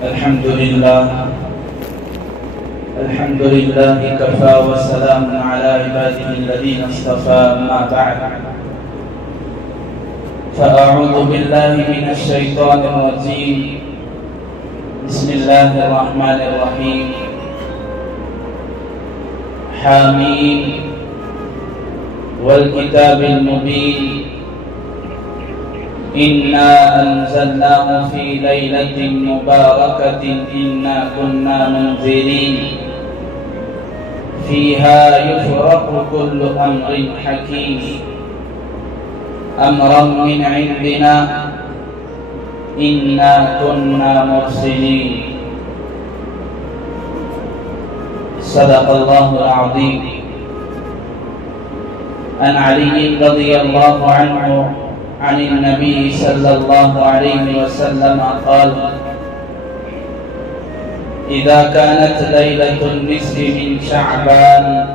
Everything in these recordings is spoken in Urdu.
الحمد لله كفى وسلام على عباده الذين اصطفى. ما بعد، فأعوذ بالله من الشيطان الرجيم. بسم الله الرحمن الرحيم. حامين والكتاب المبين. إنا أنزلناه في ليلة مباركة إنا كنا منذرين فيها يفرق كل أمر حكيم أمرا من عندنا إنا كنا مرسلين. صدق الله العظيم. عن علي رضي الله عنه عن النبي صلى الله عليه وسلم قال: إذا كانت ليلة النصف من شعبان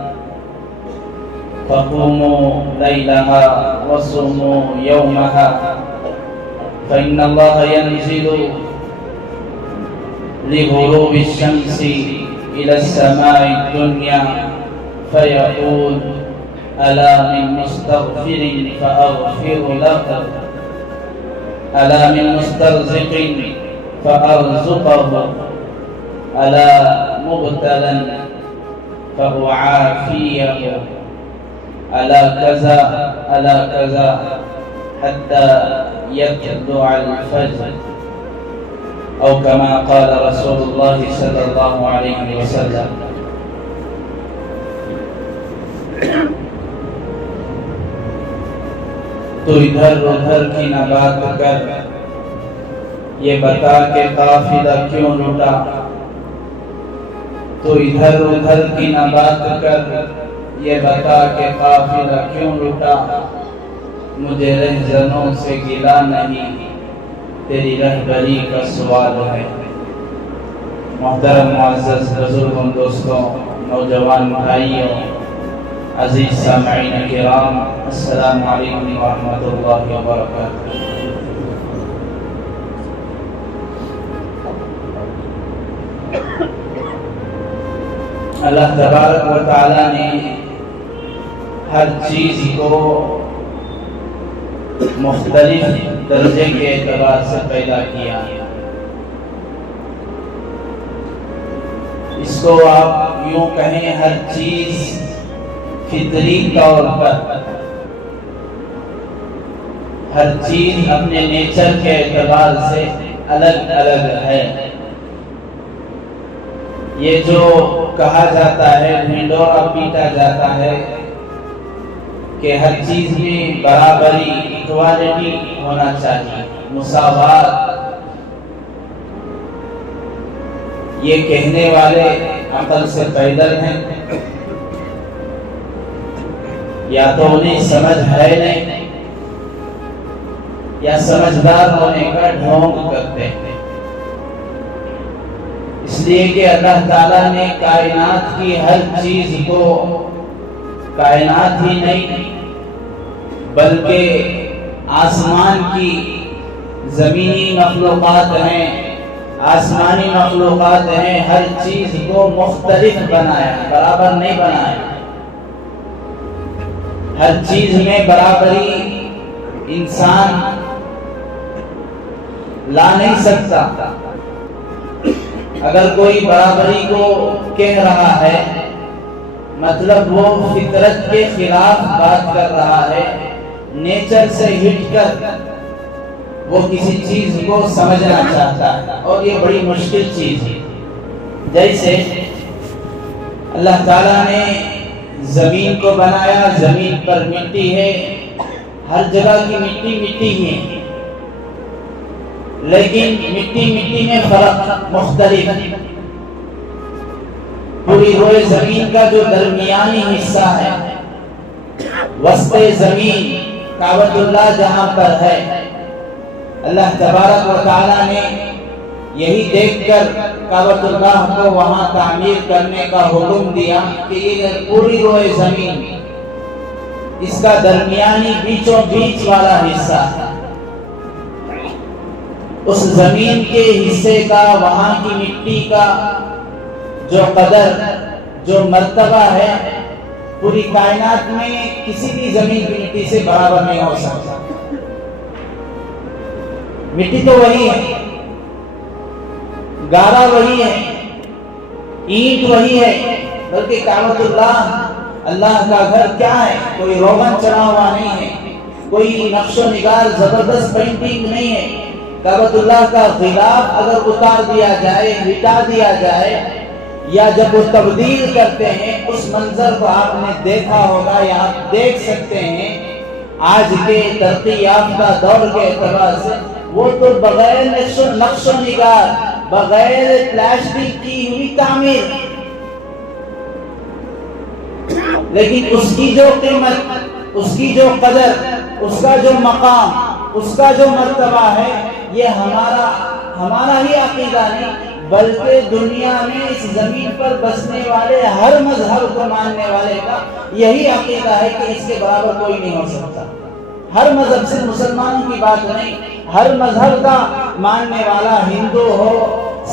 فقوموا ليلها وصوموا يومها، فإن الله ينزل لغروب الشمس إلى السماء الدنيا فيقول: ألا من مستغفر فأغفر له، ألا من مسترزق فأرزقه، ألا مبتلا فأعافيه، ألا كذا ألا كذا حتى يطلع الفجر، أو كما قال رسول الله صلى الله عليه وسلم. تو ادھر ادھر کی نہ بات کر، یہ بتا کہ قافلہ کیوں لٹا. تو ادھر ادھر کی نہ بات کر، یہ بتا کہ قافلہ کیوں لٹا. مجھے رہزنوں سے گلا نہیں، تیری رہبری کا سوال ہے. محترم معزز بزرگوں، دوستوں، نوجوان بھائیوں، عزیز سامعین کرام، السلام علیکم ورحمۃ اللہ وبرکاتہ. اللہ تبارک و تعالی نے ہر چیز کو مختلف درجے کے اعتبار سے پیدا کیا. اس کو آپ یوں کہیں، ہر چیز فطری طور پر، ہر چیز اپنے نیچر کے اعتبار سے الگ الگ ہے. یہ جو کہا جاتا ہے، ڈھنڈورا پیٹا جاتا ہے کہ ہر چیز میں برابری، ایکوالٹی ہونا چاہیے، مساوات. یہ کہنے والے عقل سے پیدل ہیں، یا تو انہیں سمجھ ہے نہیں، یا سمجھدار ہونے کا ڈھونگ کرتے ہیں. اس لیے کہ اللہ تعالیٰ نے کائنات کی ہر چیز کو، کائنات ہی نہیں بلکہ آسمان کی زمینی مخلوقات ہیں، آسمانی مخلوقات ہیں، ہر چیز کو مختلف بنایا، برابر نہیں بنایا. ہر چیز میں برابری انسان لا نہیں سکتا. اگر کوئی برابری کو کہہ رہا ہے، مطلب وہ فطرت کے خلاف بات کر رہا ہے، نیچر سے ہٹ کر وہ کسی چیز کو سمجھنا چاہتا ہے، اور یہ بڑی مشکل چیز ہے. جیسے اللہ تعالیٰ نے زمین کو بنایا، زمین پر مٹی ہے، ہر جگہ کی مٹی مٹی ہی ہے، لیکن مٹی میں فرق مختلف. پوری روئے زمین کا جو درمیانی حصہ ہے، وسط زمین کعبۃ اللہ جہاں پر ہے، اللہ تبارک و تعالی نے یہی دیکھ کر کعبۃ اللہ کو وہاں تعمیر کرنے کا حکم دیا کہ یہ پوری روئے زمین، اس کا درمیانی بیچوں بیچ والا حصہ اس زمین کے حصے کا، وہاں کی مٹی کا جو قدر، جو مرتبہ ہے، پوری کائنات میں کسی بھی زمین کی مٹی سے برابر نہیں ہو سکتا۔ مٹی تو وہی ہے، گارا وہی ہے، اینٹ وہی ہے، بلکہ کعبۃ اللہ، اللہ کا گھر کیا ہے؟ کوئی روغن چڑھا ہوا نہیں ہے، کوئی نقش و نگار زبردست پینٹنگ نہیں ہے۔ کعبۃ اللہ کا غلاف اگر اتار دیا جائے، مٹا دیا جائے، یا جب وہ تبدیل کرتے ہیں، اس منظر کو آپ نے دیکھا ہوگا یا آپ دیکھ سکتے ہیں آج کے ترقی یافتہ دور کے اعتبار سے، وہ تو بغیر نقش و نگار، بغیر پلاسٹک کی ہوئی تعمیر، لیکن اس کی جو قیمت، اس کی جو قدر، اس کا جو مقام، اس کا جو مرتبہ ہے، یہ ہمارا ہی عقیدہ نہیں، بلکہ دنیا میں اس زمین پر بسنے والے ہر مذہب کو ماننے والے کا یہی عقیدہ ہے کہ اس کے برابر کوئی نہیں ہو سکتا۔ ہر مذہب سے مسلمانوں کی بات نہیں، ہر مذہب کا ماننے والا، ہندو ہو،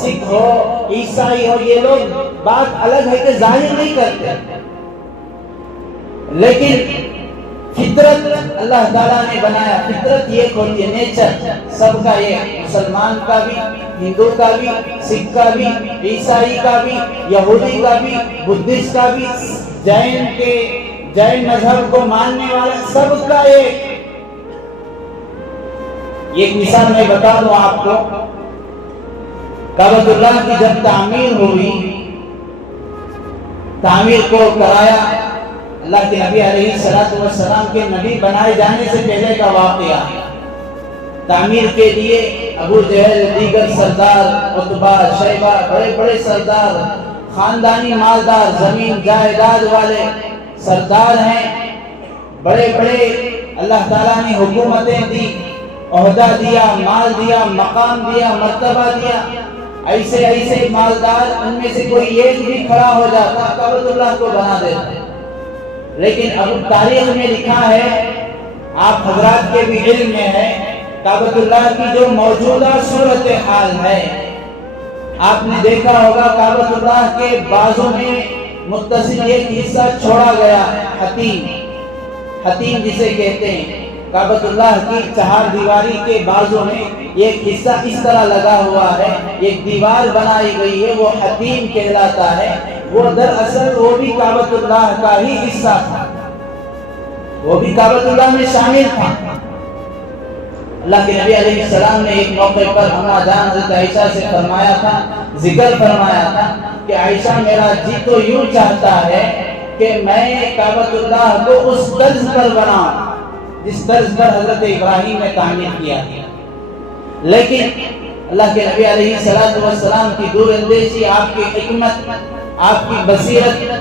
سکھ ہو، عیسائی ہو، یہ لوگ بات الگ ہے کہ ظاہر نہیں کرتے، لیکن فطرت اللہ تعالیٰ نے بنایا، فطرت یہ ہوتی ہے، نیچر سب کا، یہ مسلمان کا بھی، ہندو کا بھی، سکھ کا بھی، عیسائی کا بھی، یہودی کا بھی، بدھسٹ کا بھی، جین مذہب کو ماننے والا سب کا ایک مثال میں بتا دوں آپ کو۔ کعبۃ اللہ کی جب تعمیر ہوئی، تعمیر کو کرایا، اللہ کے نبی علیہ السلام کے نبی بنائے جانے سے پہلے کا واقعہ، تعمیر کے لیے ابو جہل، دیگر سردار، عتبہ، شیبہ، بڑے بڑے سردار، خاندانی مالدار، زمین جائیداد والے سردار ہیں، بڑے بڑے اللہ تعالیٰ نے حکومتیں دی، عہدہ دیا، مال دیا، مقام دیا، مرتبہ دیا، ایسے مالدار، ان میں سے کوئی ایک بھی کھڑا ہو جاتا کعبۃ اللہ کو بنا دیتا۔ لیکن اب تاریخ میں لکھا ہے، آپ حضرات کے بھی علم میں ہے، کعبۃ اللہ کی جو موجودہ صورتحال ہے، آپ نے دیکھا ہوگا کعبۃ اللہ کے بازوں میں متصل ایک حصہ چھوڑا گیا ہے، حتیم جسے کہتے ہیں، کعبۃ اللہ کی چہار دیواری کے بازوں میں ایک حصہ اس طرح لگا ہوا ہے، ایک دیوار بنائی گئی ہے، وہ حتیم کہلاتا ہے، وہ دراصل وہ بھی کعبۃ اللہ کا ہی حصہ تھا، وہ بھی کعبۃ اللہ میں شامل تھا۔ اللہ کے نبی علیہ السلام نے ایک موقع پر اما جان حضرت عائشہ سے فرمایا تھا، ذکر فرمایا تھا کہ عائشہ میرا جی تو یوں چاہتا ہے کہ میں کعبۃ اللہ کو اس طرز پر بناؤں جس طرز پر حضرت ابراہیم نے تعمیر کیا، لیکن اللہ کے نبی علیہ السلام کی دور اندیشی، آپ کی حکمت، آپ کی بصیرت،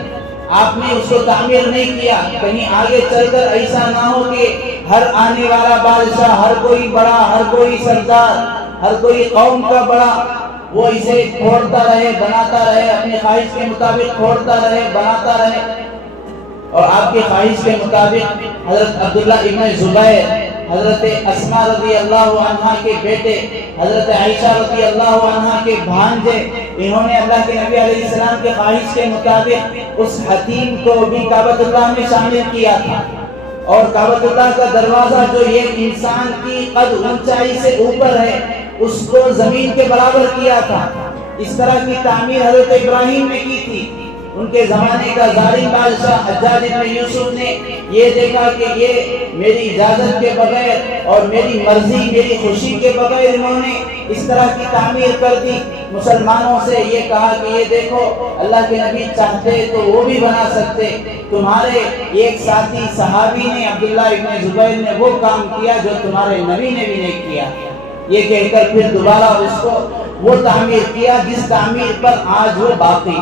آپ نے اس کو تعمیر نہیں کیا۔ کہیں آگے چل کر ایسا نہ ہو کہ ہر آنے والا بادشاہ، ہر کوئی بڑا، ہر کوئی سردار، ہر کوئی قوم کا بڑا، وہ اسے کھوڑتا رہے، بناتا رہے، اپنی خواہش کے مطابق کھوڑتا رہے، بناتا رہے۔ اور آپ کی خواہش کے مطابق حضرت عبداللہ ابن زبیر، حضرت اسماء رضی اللہ عنہ کے بیٹے، حضرت عائشہ رضی اللہ عنہ کے بھانجے، انہوں نے اللہ کے نبی علیہ السلام کے خواہش کے مطابق اس حتیم کو بھی کعبۃ اللہ میں شامل کیا تھا، اور کعبۃ اللہ کا دروازہ جو ایک انسان کی قد اونچائی سے اوپر ہے، اس کو زمین کے برابر کیا تھا۔ اس طرح کی تعمیر حضرت ابراہیم نے کی تھی۔ ان کے زمانے کا ظالم بادشاہ حجاج بن یوسف نے یہ دیکھا کہ یہ میری اجازت کے بغیر اور میری مرضی، میری خوشی کے بغیر انہوں نے اس طرح کی تعمیر کر دی۔ مسلمانوں سے یہ کہا کہ یہ دیکھو، اللہ کے نبی چاہتے تو وہ بھی بنا سکتے، تمہارے ایک ساتھی صحابی نے، عبداللہ ابن زبیر نے وہ کام کیا جو تمہارے نبی نے بھی نہیں کیا۔ یہ کہہ کر پھر دوبارہ اس کو وہ تعمیر کیا جس تعمیر پر آج وہ باقی۔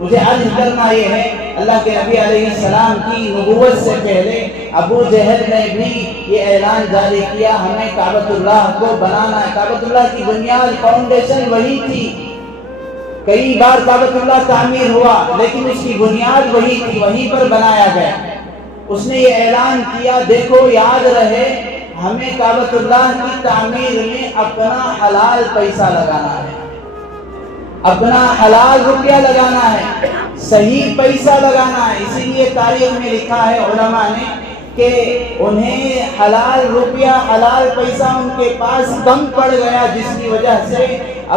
مجھے عرض کرنا یہ ہے، اللہ کے نبی علیہ السلام کی نبوت سے پہلے ابو جہل نے بھی یہ اعلان جاری کیا، ہمیں کعبۃ اللہ کو بنانا ہے۔ کعبۃ اللہ کی بنیاد، فاؤنڈیشن وہی تھی۔ کئی بار کعبۃ اللہ تعمیر ہوا، لیکن اس کی بنیاد وہی تھی، وہیں پر بنایا گیا۔ اس نے یہ اعلان کیا، دیکھو یاد رہے، ہمیں کعبۃ اللہ کی تعمیر میں اپنا حلال پیسہ لگانا ہے، اپنا حلال روپیہ لگانا ہے، صحیح پیسہ لگانا ہے۔ اسی لیے تاریخ میں لکھا ہے علماء نے کہ انہیں حلال روپیہ، حلال پیسہ ان کے پاس کم پڑ گیا، جس کی وجہ سے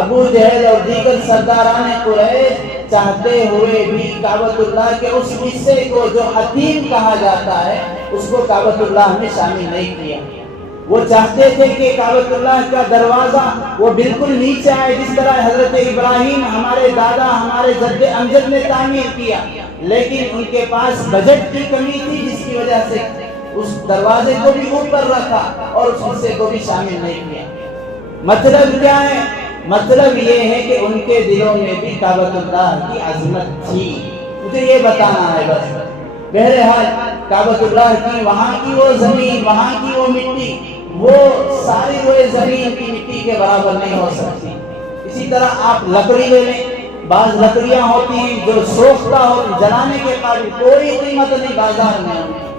ابو جہل اور دیگر سرداران قریش چاہتے ہوئے بھی کعبۃ اللہ کے اس حصے کو جو حتیم کہا جاتا ہے اس کو کعبۃ اللہ میں شامل نہیں کیا۔ وہ چاہتے تھے کہ کعبۃ اللہ کا دروازہ وہ بالکل نیچے آئے، جس طرح حضرت ابراہیم ہمارے دادا، ہمارے جد امجد نے تعمیر کیا، لیکن ان کے پاس بجٹ کی کمی تھی، جس کی وجہ سے اس دروازے کو بھی اوپر رکھا اور اس حصے کو بھی شامل نہیں کیا۔ مطلب کیا ہے؟ مطلب یہ ہے کہ ان کے دلوں میں بھی کعبۃ اللہ کی عظمت تھی۔ مجھے یہ بتانا ہے بس۔ بہرحال کعبۃ اللہ کی وہاں کی وہ زمین، وہاں کی وہ مٹی، وہ ساری وہ زمین کی مٹی کے برابر نہیں ہو سکتی۔ اسی طرح آپ لکڑی لے لیں، بعض لکڑیاں ہوتی ہیں جو سوختہ ہو، جلانے کے قابل، کوئی قیمت نہیں بازار میں ہوتی۔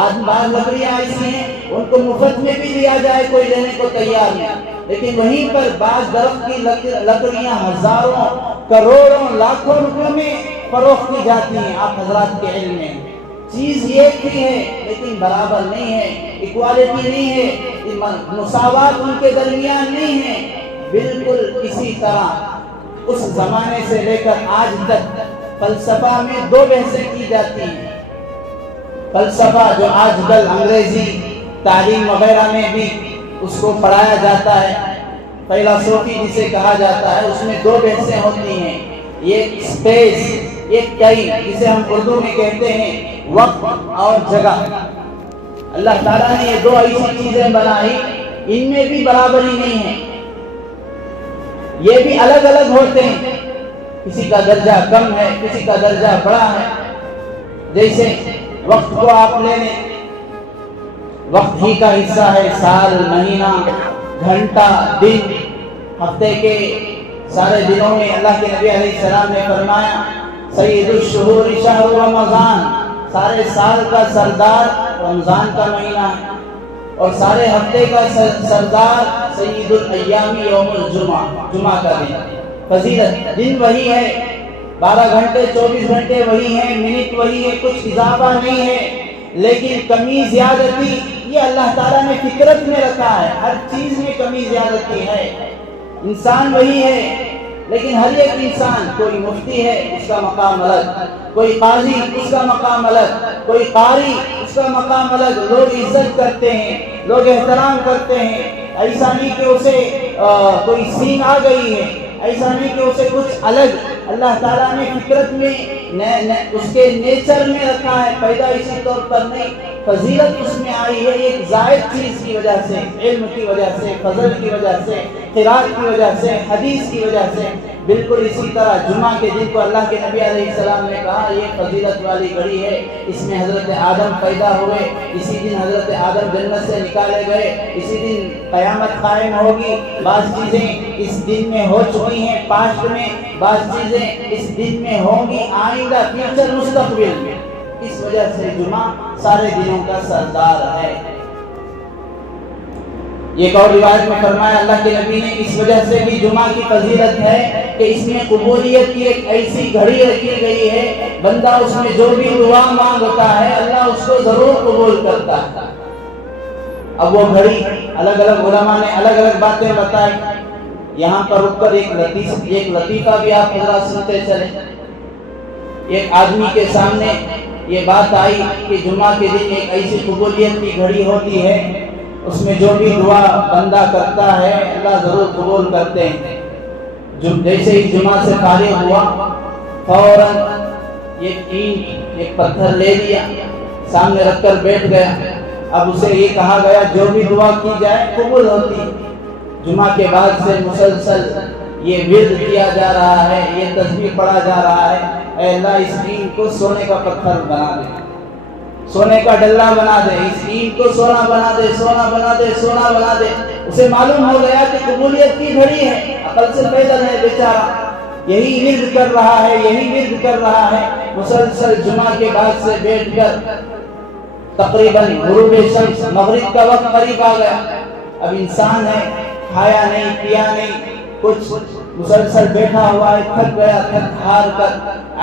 آج بعض لکڑیاں ایسی ہیں ان کو مفت میں بھی دیا جائے کوئی لینے کو تیار نہیں، لیکن وہیں پر بعض درخت کی لکڑیاں ہزاروں، کروڑوں، لاکھوں روپے میں فروخت کی جاتی ہیں۔ آپ حضرات کے علم میں چیز ایک ہی ہے لیکن برابر نہیں ہے، ایکوالٹی نہیں ہے، مساوات ان کے درمیان نہیں ہے۔ بالکل اسی طرح اس زمانے سے لے کر آج تک فلسفہ میں دو بحثیں کی جاتی ہیں۔ فلسفہ جو آج کل انگریزی تعلیم وغیرہ میں بھی اس کو پڑھایا جاتا ہے، فلسفی جسے کہا جاتا ہے، اس میں دو بحثیں ہوتی ہیں، ایک اسپیس، ایک ٹائم، جسے ہم اردو میں کہتے ہیں وقت اور جگہ۔ اللہ تعالیٰ نے یہ دو ایسی چیزیں بنائی، ان میں بھی برابری نہیں ہے، یہ بھی الگ الگ ہوتے ہیں، کسی کا درجہ کم ہے، کسی کا درجہ بڑا ہے۔ جیسے وقت کو آپ لے لیں، وقت ہی کا حصہ ہے، سال، مہینہ، گھنٹہ، دن، ہفتے کے سارے دنوں میں اللہ کے نبی علیہ السلام نے فرمایا سید الشہور شہر رمضان، سارے سال کا سردار رمضان کا مہینہ ہے، اور سارے ہفتے کا سردار سید الایام یوم الجمعہ، جمعہ کا دن۔ فضیلت دن وہی ہے، 12 گھنٹے 24 گھنٹے وہی ہیں، منٹ وہی ہے، کچھ اضافہ نہیں ہے، لیکن کمی زیادتی یہ اللہ تعالیٰ نے فطرت میں رکھا ہے، ہر چیز میں کمی زیادتی ہے۔ انسان وہی ہے لیکن ہر ایک انسان، کوئی مفتی ہے اس کا مقام الگ، کوئی قاضی اس کا مقام الگ، کوئی قاری اس کا مقام الگ، لوگ عزت کرتے ہیں، لوگ احترام کرتے ہیں۔ ایسا نہیں کہ اسے کوئی سین آ گئی ہے، ایسا نہیں کہ اسے کچھ الگ، اللہ تعالیٰ نے فطرت میں اس کے نیچر میں رکھا ہے، پیدا اسی طور پر نہیں، فضیلت اس میں آئی ہے ایک زائد چیز کی وجہ سے، علم کی وجہ سے، فضل کی وجہ سے، قرات کی وجہ سے، حدیث کی وجہ سے۔ بالکل اسی طرح جمعہ کے دن کو اللہ کے نبی علیہ السلام نے کہا یہ فضیلت والی گھڑی ہے، اس میں حضرت آدم پیدا ہوئے، اسی دن حضرت آدم جنت سے نکالے گئے، اسی دن قیامت قائم ہوگی، بعض چیزیں اس دن میں ہو چکی ہیں پاسٹ میں، بعض چیزیں اس دن میں ہوں گی آئندہ، فیوچر، مستقبل میں۔ اس وجہ سے جمعہ سارے دنوں کا سردار ہے۔ ایک اور روایت میں فرمایا اللہ کے نبی نے اس وجہ سے بھی جمعہ کی فضیلت ہے کہ اس میں قبولیت کی ایک ایسی گھڑی رکھی گئی ہے، بندہ اس میں جو بھی دعا مانگتا ہے اللہ اس کو ضرور قبول کرتا ہے۔ اب وہ گھڑی الگ الگ علماء نے الگ الگ باتیں بتائی، یہاں پر رک کر ایک لطیفہ بھی آپ حضرات سنتے چلیں۔ ایک آدمی کے سامنے یہ بات آئی کہ جمعہ کے دن ایک ایسی قبولیت کی گھڑی ہوتی ہے، اس میں جو بھی دعا بندہ کرتا ہے اللہ ضرور قبول کرتے ہیں۔ جیسے ہی جمعہ سے فارغ ہوا فوراً ایک پتھر لے لیا، سامنے رکھ کر بیٹھ گیا۔ اب اسے یہ کہا گیا جو بھی دعا کی جائے قبول ہوتی۔ جمعہ کے بعد سے مسلسل یہ ورد کیا جا رہا ہے، یہ تسبیح پڑھا جا رہا ہے، اے اللہ اس اینٹ کو سونے کا پتھر بنا دے، سونے کا ڈلہ بنا دے، اس اینٹ کو سونا بنا دے، سونا بنا دے، سونا بنا دے۔ اسے معلوم ہو گیا کہ قبولیت کی گھڑی ہے، عقل سے پیدل ہے بیچارہ، یہی ورد کر رہا ہے، یہی ورد کر رہا ہے مسلسل۔ جمعہ کے بعد سے بیٹھ کر تقریباً غروب شمس مغرب کا وقت قریب آ گیا. اب انسان ہے، کھایا نہیں پیا نہیں، کچھ مسلسل بیٹھا ہوا ہے، تھک گیا، تھک ہار کر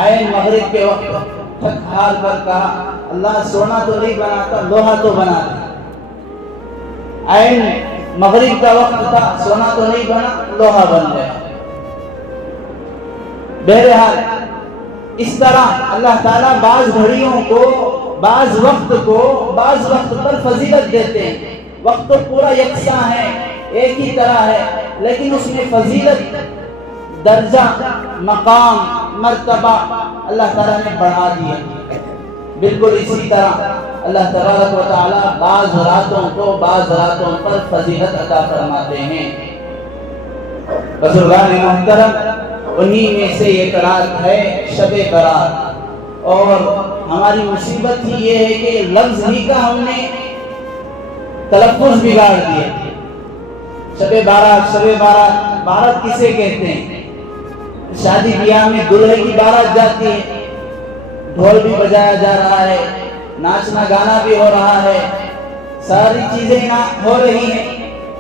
عین مغرب کے وقت تھک ہار کر کہا اللہ سونا تو نہیں بناتا، لوہا تو بنا دے. عین مغرب کا وقت تھا، سونا تو نہیں بنا، لوہا بن گیا. بہرحال اس طرح اللہ تعالیٰ بعض گھڑیوں کو، بعض وقت کو، بعض وقت پر فضیلت دیتے ہیں. وقت تو پورا یکساں ہے، ایک ہی طرح ہے، لیکن اس میں فضیلت، درجہ، مقام، مرتبہ اللہ تعالیٰ نے بڑھا دیا. بالکل اسی طرح اللہ تبارک و تعالیٰ بعض راتوں کو بعض راتوں پر فضیلت عطا فرماتے ہیں. بزرگان محترم، انہی میں سے ایک رات ہے شب برات. اور ہماری مصیبت ہی یہ ہے کہ لفظ ہی کا ہم نے تلفظ بگاڑ دیا. شب بارات، شب بارات، بارات کسے کہتے ہیں؟ شادی بیاہ میں دلہے کی بارات جاتی ہے، ڈھول بھی بجایا جا رہا ہے، ناچنا گانا بھی ہو رہا ہے، ساری چیزیں ہو رہی ہیں.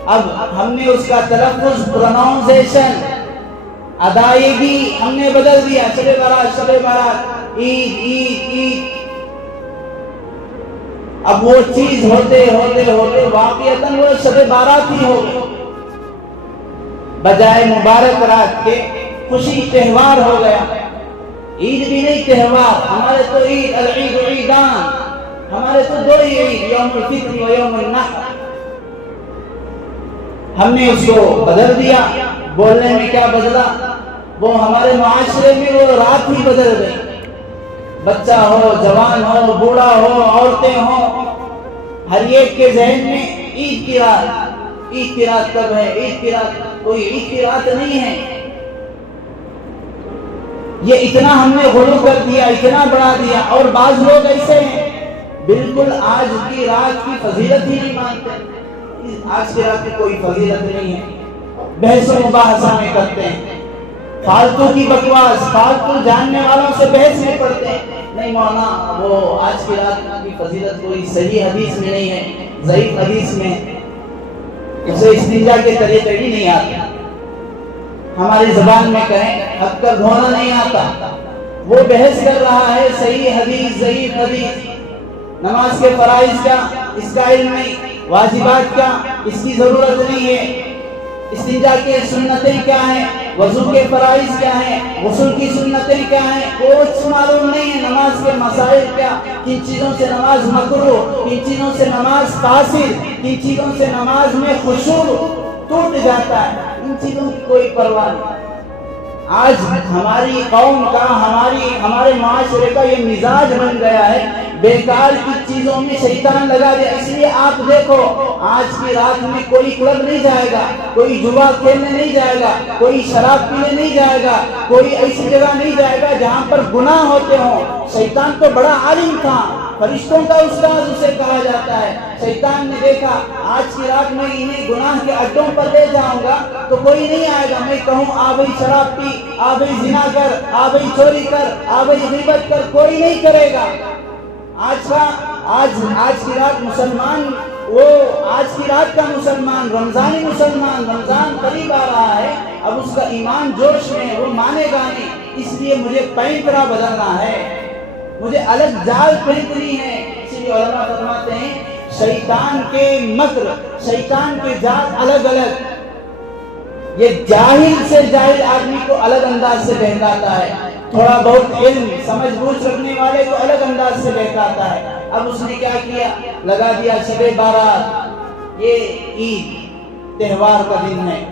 اب ہم نے اس کا تلفظ، پروناؤنسیشن، ادائیگی ہم نے بدل دیا. شب بارات، شب بارات، عید، عید، عید. اب وہ چیز ہوتے ہوتے ہوتے واقعتاً وہ شب بارات ہی ہو گئی. بجائے مبارک رات کے خوشی تہوار ہو گیا. عید بھی نہیں، تہوار. ہمارے تو عید، العید عیدان، ہمارے تو دو ہی عید، یوم الفطر و یوم النحر. ہم نے اس کو بدل دیا. بولنے میں کیا بدلا؟ وہ ہمارے معاشرے میں وہ رات ہی بدل گئی. بچہ ہو، جوان ہو، بوڑھا ہو، عورتیں ہوں، ہر ایک کے ذہن میں عید کی رات. عید کی رات کب ہے؟ عید کی رات کوئی عید کی رات نہیں ہے. یہ اتنا ہم نے غلو کر دیا، اتنا بڑھا دیا. اور بعض لوگ ایسے ہیں بالکل آج کی رات کی فضیلت ہی نہیں مانتے. آج کی رات کی کوئی فضیلت نہیں ہے، بحث و مباحثہ میں کرتے ہیں، فالتو کی بکواس، فالتو جاننے والوں سے بحث میں پڑھتے ہیں. نہیں مولانا، وہ آج کی رات کی فضیلت کوئی صحیح حدیث میں نہیں ہے، ضعیف حدیث میں. اسے استنجا کے طریقے ہی نہیں آتے. ہماری زبان میں کہیں ہتھ کر دھونا نہیں آتا. وہ بحث کر رہا ہے صحیح حدیث، ضعیف حدیث. نماز کے فرائض کیا، اس کا علم نہیں. واجبات کیا، اس کی ضرورت نہیں ہے. استنجا کے سنتیں کیا ہیں، وضو کے فرائض کیا ہیں، غسل کی سنتیں کیا ہیں، کچھ معلوم نہیں ہے. نماز کے مسائل کیا، کن چیزوں سے نماز مکروہ، کن چیزوں سے نماز فاسد، کن چیزوں سے نماز میں خشوع ٹوٹ جاتا ہے، ان چیزوں کی کوئی پرواہ نہیں. آج ہماری قوم کا، ہمارے معاشرے کا یہ مزاج بن گیا ہے، بیکار کی چیزوں میں شیطان لگا دیا. اس لیے آپ دیکھو آج کی رات میں کوئی کلب نہیں جائے گا، کوئی جوا کھیلنے نہیں جائے گا، کوئی شراب پینے نہیں جائے گا، کوئی ایسی جگہ نہیں جائے گا جہاں پر گناہ ہوتے ہوں. شیطان تو بڑا عالم تھا، فرشتوں کا استاد اسے کہا جاتا ہے. شیطان نے دیکھا آج کی رات میں انہیں گناہ کے اڈوں پر لے جاؤں گا تو کوئی نہیں آئے گا. میں کہوں آ بھئی شراب پی، آ بھئی زنا کر، آ بھئی چوری کر، آ بھئی غیبت کر، کوئی نہیں کرے گا. آج کی رات مسلمان، وہ آج کی رات کا مسلمان، رمضانی مسلمان، رمضان قریب آ رہا ہے، اب اس کا ایمان جوش میں ہے، وہ مانے گا نہیں. اس لیے مجھے پینترا بدلنا ہے، مجھے الگ جال پہننی ہے. اسی لیے علماء فرماتے ہیں شیطان کے مکر، شیطان کے جال الگ الگ. یہ جاہل سے جاہل آدمی کو الگ انداز سے بہکاتا ہے، تھوڑا بہت علم سمجھ بوجھ رکھنے والے کو الگ انداز سے بہکاتا ہے. اب اس نے کیا کیا؟ لگا دیا شب بارات، یہ عید تہوار کا دن ہے،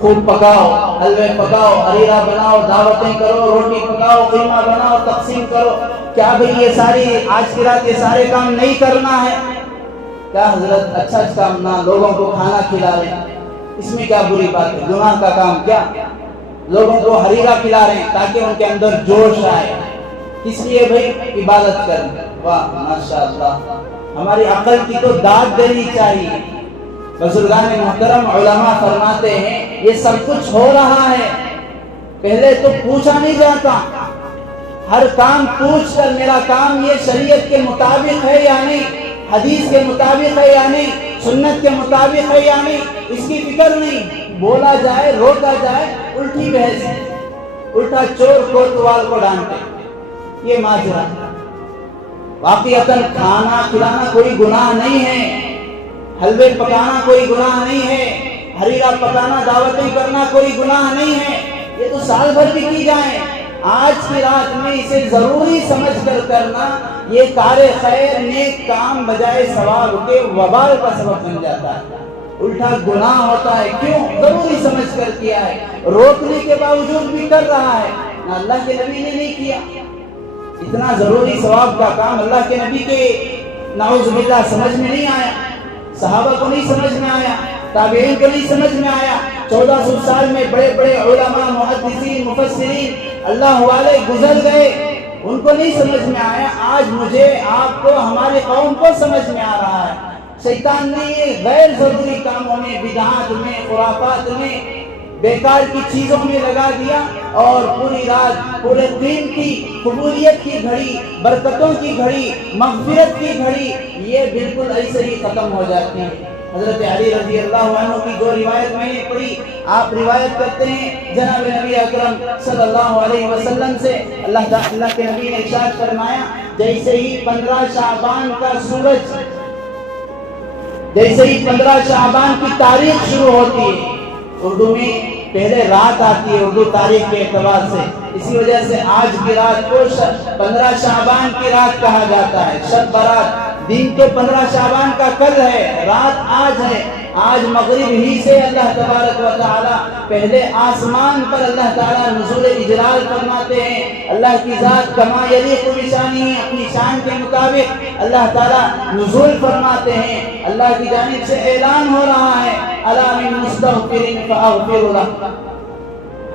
خوب پکاؤ، حلوے پکاؤ، حریرہ بناؤ، دعوتیں کرو، روٹی پکاؤ، قیمہ بناؤ، تقسیم کرو. کیا بھئی یہ ساری آج کی رات یہ سارے کام نہیں کرنا ہے؟ کیا حضرت اچھا کام نہ، لوگوں کو کھانا کھلا لیں، اس میں کیا بری بات ہے؟ گناہ کا کام کیا؟ لوگوں کو حریرہ کھلا رہے ہیں تاکہ ان کے اندر جوش آئے. کس لیے بھئی؟ عبادت کریں. واہ ماشاءاللہ، ہماری عقل کی تو داد دینی چاہیے. بزرگان محترم علماء فرماتے ہیں یہ سب کچھ ہو رہا ہے، پہلے تو پوچھا نہیں جاتا. ہر کام پوچھ کر میرا کام یہ شریعت کے مطابق ہے یا نہیں، حدیث کے مطابق ہے یا نہیں، سنت کے مطابق ہے یا نہیں، اس کی فکر نہیں۔ بولا جائے، روکا جائے، الٹی بحث، الٹا چور کوتوال کو ڈانٹے، یہ ماجرا۔ واقعتاً کھانا کھلانا کوئی گناہ نہیں ہے، حلوے پکانا کوئی گناہ نہیں ہے، حریرہ پکانا، دعوتیں کرنا کوئی گناہ نہیں ہے، یہ تو سال بھر بھی کی جائیں۔ آج کی رات میں اسے ضروری سمجھ کر کرنا، یہ کار خیر نیک کام بجائے ثواب کے وبال کا سبب بن جاتا ہے، الٹا گناہ ہوتا ہے۔ کیوں؟ ضروری سمجھ کر کیا ہے، روکنے کے باوجود بھی کر رہا ہے۔ نہ اللہ کے نبی نے نہیں کیا اتنا ضروری ثواب کا کام، اللہ کے نبی کے نعوذ باللہ سمجھ میں نہیں آیا، صحابہ کو نہیں سمجھ میں آیا، تابعین کو نہیں سمجھ میں آیا۔ 1400 سال میں بڑے بڑے علماء، محدثین، مفسرین، اللہ والے گزر گئے، ان کو نہیں سمجھ میں آیا۔ آج مجھے، آپ کو، ہماری قوم کو سمجھ میں آ رہا ہے۔ شیطان نے یہ غیر ضروری کاموں میں، بدعات میں، خرافات میں، بیکار کی چیزوں میں لگا دیا، اور پوری رات پورے دن کی قبولیت کی گھڑی، برکتوں کی گھڑی، مغفرت کی گھڑی، یہ بالکل ایسے ہی ختم ہو جاتی ہے۔ حضرت علی رضی اللہ عنہ کی جو روایت میں نے پڑھی، آپ روایت کرتے ہیں جناب نبی اکرم صلی اللہ علیہ وسلم سے، اللہ کے نبی نے ارشاد فرمایا، جیسے ہی 15 شعبان کا سورج، جیسے ہی 15 شعبان کی تاریخ شروع ہوتی ہے، اردو میں پہلے رات آتی ہے، اردو تاریخ کے اعتبار سے، اسی وجہ سے آج کی رات کو 15 شعبان کی رات کہا جاتا ہے، شب برات۔ دن تو 15 شعبان کا کل ہے، رات آج ہے۔ آج مغرب ہی سے اللہ تبارک و تعالی پہلے آسمان پر اللہ تعالی نزول اجلال فرماتے ہیں۔ اللہ کی ذات کما یلیق بشانہ، اپنی شان کے مطابق اللہ تعالی نزول فرماتے ہیں۔ اللہ کی جانب سے اعلان ہو رہا ہے، الا من مستغفر فاغفر لہ،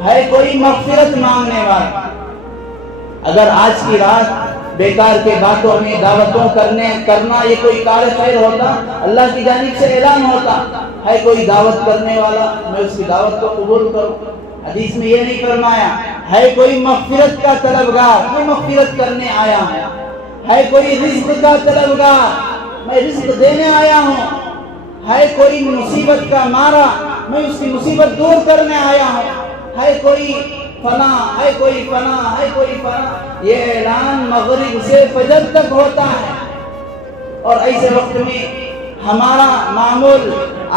ہے کوئی مغفرت مانگنے والا۔ اگر آج کی رات بیکار کے باتوں میں، دعوتوں کرنا یہ کوئی کار خیر ہوتا، اللہ کی جانب سے اعلان ہوتا، ہے کوئی دعوت کرنے والا، میں اس کی دعوت کو قبول کروں۔ حدیث میں یہ نہیں فرمایا ہے کوئی مغفرت کا طلبگار، میں مغفرت کرنے آیا ہوں، ہے کوئی رزق کا طلبگار، میں رزق دینے آیا ہوں، ہے کوئی مصیبت کا مارا، میں اس کی مصیبت دور کرنے آیا ہوں، ہے کوئی فنا، ہے کوئی فنا، ہے کوئی فنا۔ یہ اعلان مغرب سے فجر تک ہوتا ہے، اور ایسے وقت میں ہمارا معمول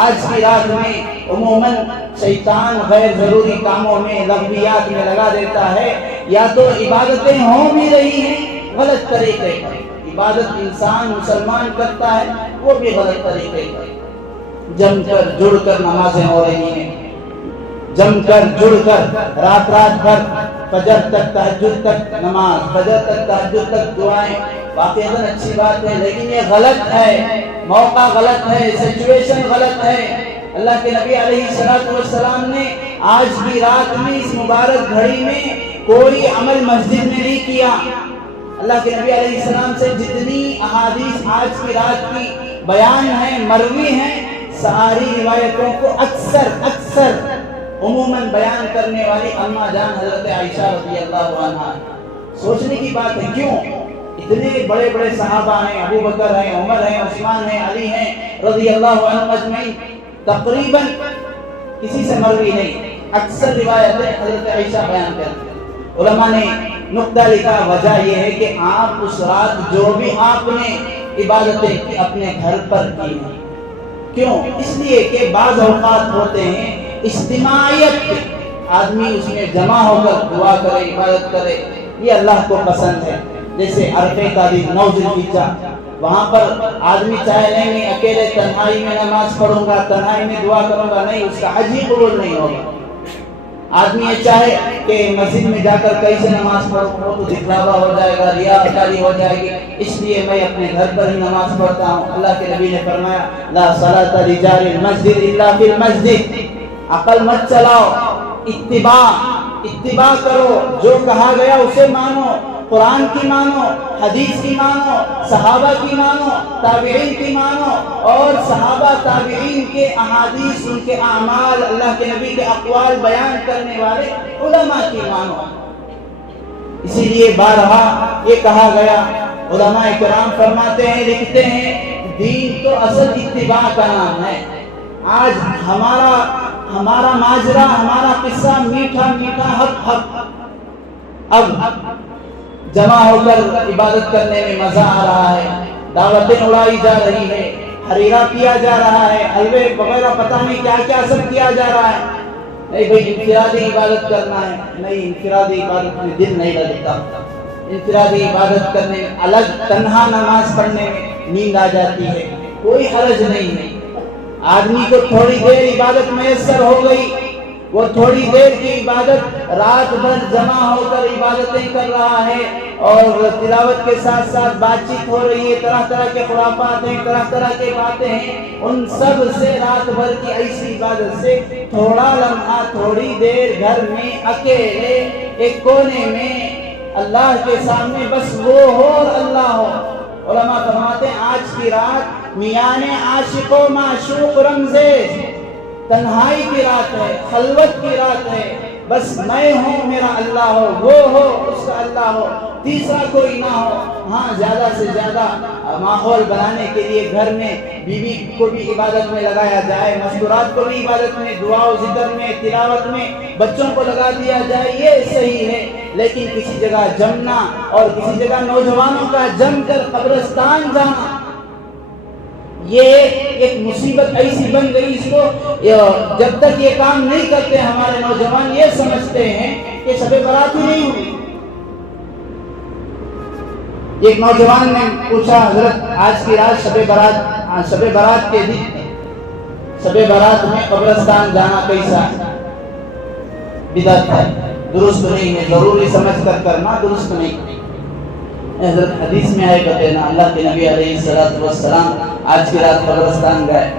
آج کی رات میں عموماً شیطان غیر ضروری کاموں میں، لغویات میں لگا دیتا ہے۔ یا تو عبادتیں ہو بھی رہی ہیں غلط طریقے پر، عبادت انسان مسلمان کرتا ہے وہ بھی غلط طریقے پر، جم کر جڑ کر نمازیں ہو رہی ہیں، جم کر جڑ کر رات بھر فجر تک، تہجد تک نماز، فجر تک، تہجد تک دعائیں، واقعاً اچھی بات ہے، لیکن یہ غلط ہے، موقع غلط ہے، سچویشن غلط ہے۔ اللہ کے نبی علیہ السلام نے آج کی رات میں، اس مبارک گھڑی میں کوئی عمل مسجد میں نہیں کیا۔ اللہ کے نبی علیہ السلام سے جتنی احادیث آج کی رات کی بیان ہیں، مروی ہیں، ساری روایتوں کو اکثر عموماً بیان کرنے والی اماں جان حضرت عائشہ رضی اللہ عنہا۔ سوچنے کی بات ہے، کیوں اتنے بڑے بڑے صحابہ ہیں، ابو بکر ہیں، عمر ہیں، عثمان ہیں، علی ہیں رضی اللہ عنہم اجمعین، تقریباً کسی سے مروی نہیں، اکثر روایتیں حضرت عائشہ بیان کرتے ہیں۔ علماء نے نقطہ لکھا، وجہ یہ ہے کہ آپ اس رات جو بھی آپ نے عبادتیں کی اپنے گھر پر کی ہیں۔ کیوں؟ اس لیے کہ بعض اوقات ہوتے ہیں اجتماعیت، آدمی اس میں جمع ہو کر دعا کرے، عبادت کرے، یہ اللہ کو پسند ہے۔ جیسے عرفے کا دن، 9 ذوالحجہ، وہاں پر آدمی چاہے نہیں میں اکیلے تنہائی میں نماز پڑھوں گا، تنہائی میں دعا کروں گا، نہیں، اس کا حج ہی قبول نہیں ہوگا۔ آدمی یہ چاہے کہ مسجد میں جا کر کیسے نماز پڑھوں، وہ تو دکھلاوا ہو جائے گا، ریاکاری ہو جائے گی، اس لیے میں اپنے گھر پر ہی نماز پڑھتا ہوں۔ اللہ کے نبی نے فرمایا، لا صلاۃ لجار المسجد الا فی المسجد، عقل مت چلاؤ، اتباع کرو، جو کہا گیا اسے مانو، قرآن کی مانو، حدیث کی مانو، صحابہ کی مانو، تابعین کی مانو، اور صحابہ تابعین کے احادیث، ان کے اعمال، اللہ کے نبی کے اقوال بیان کرنے والے علماء کی مانو۔ اسی لیے بارہا یہ کہا گیا، علماء کرام فرماتے ہیں، لکھتے ہیں، دین تو اصل اتباع کا نام ہے۔ آج ہمارا ماجرا، ہمارا قصہ میٹھا میٹھا حق حق، اب جمع ہو کر عبادت کرنے میں مزہ آ رہا ہے، دعوتیں اڑائی جا رہی ہے، حریرہ پیا جا رہا ہے، حلوے وغیرہ پتہ نہیں کیا کیا سب کیا جا رہا ہے۔ نہیں بھائی انفرادی عبادت کرنا ہے، نہیں انفرادی عبادت میں دل نہیں لگتا، انفرادی عبادت کرنے میں، الگ تنہا نماز پڑھنے میں نیند آ جاتی ہے، کوئی حرج نہیں ہے۔ آدمی کو تھوڑی دیر عبادت میسر ہو گئی، وہ تھوڑی دیر کی عبادت رات بھر جمع ہو کر عبادتیں کر رہا ہے، اور تلاوت کے ساتھ ساتھ بات چیت ہو رہی ہے، طرح طرح کے خرافات ہیں، طرح طرح کے باتیں ہیں، ان سب سے رات بھر کی ایسی عبادت سے تھوڑا لمحہ، تھوڑی دیر گھر میں اکیلے ایک کونے میں اللہ کے سامنے بس وہ ہو اور اللہ ہو۔ علماء فرماتے ہیں آج کی رات میان عاشق و معشوق رمزیز، تنہائی کی رات ہے، خلوت کی رات ہے، بس میں ہوں، میرا اللہ ہو، وہ ہو، اس کا اللہ ہو، تیسرا کوئی نہ ہو۔ ہاں زیادہ سے زیادہ ماحول بنانے کے لیے گھر میں بیوی کو بھی عبادت میں لگایا جائے، مستورات کو بھی عبادت میں، دعا و ذکر میں، تلاوت میں بچوں کو لگا دیا جائے، یہ صحیح ہے۔ لیکن کسی جگہ جمنا اور کسی جگہ نوجوانوں کا جم کر قبرستان جانا، یہ ایک مصیبت ایسی بن گئی، اس کو جب تک یہ کام نہیں کرتے ہمارے نوجوان یہ سمجھتے ہیں کہ شب برات ہی نہیں ہوئی۔ ایک نوجوان نے پوچھا، حضرت آج کی رات شب برات کے دن شب برات میں قبرستان جانا کیسا ہے؟ بدعت ہے، درست نہیں ہے، ضروری سمجھ کر کرنا درست نہیں۔ حضرت حدیث میں آئے کہتے ہیں اللہ کے نبی علیہ السلام آج کی رات قبرستان گئے۔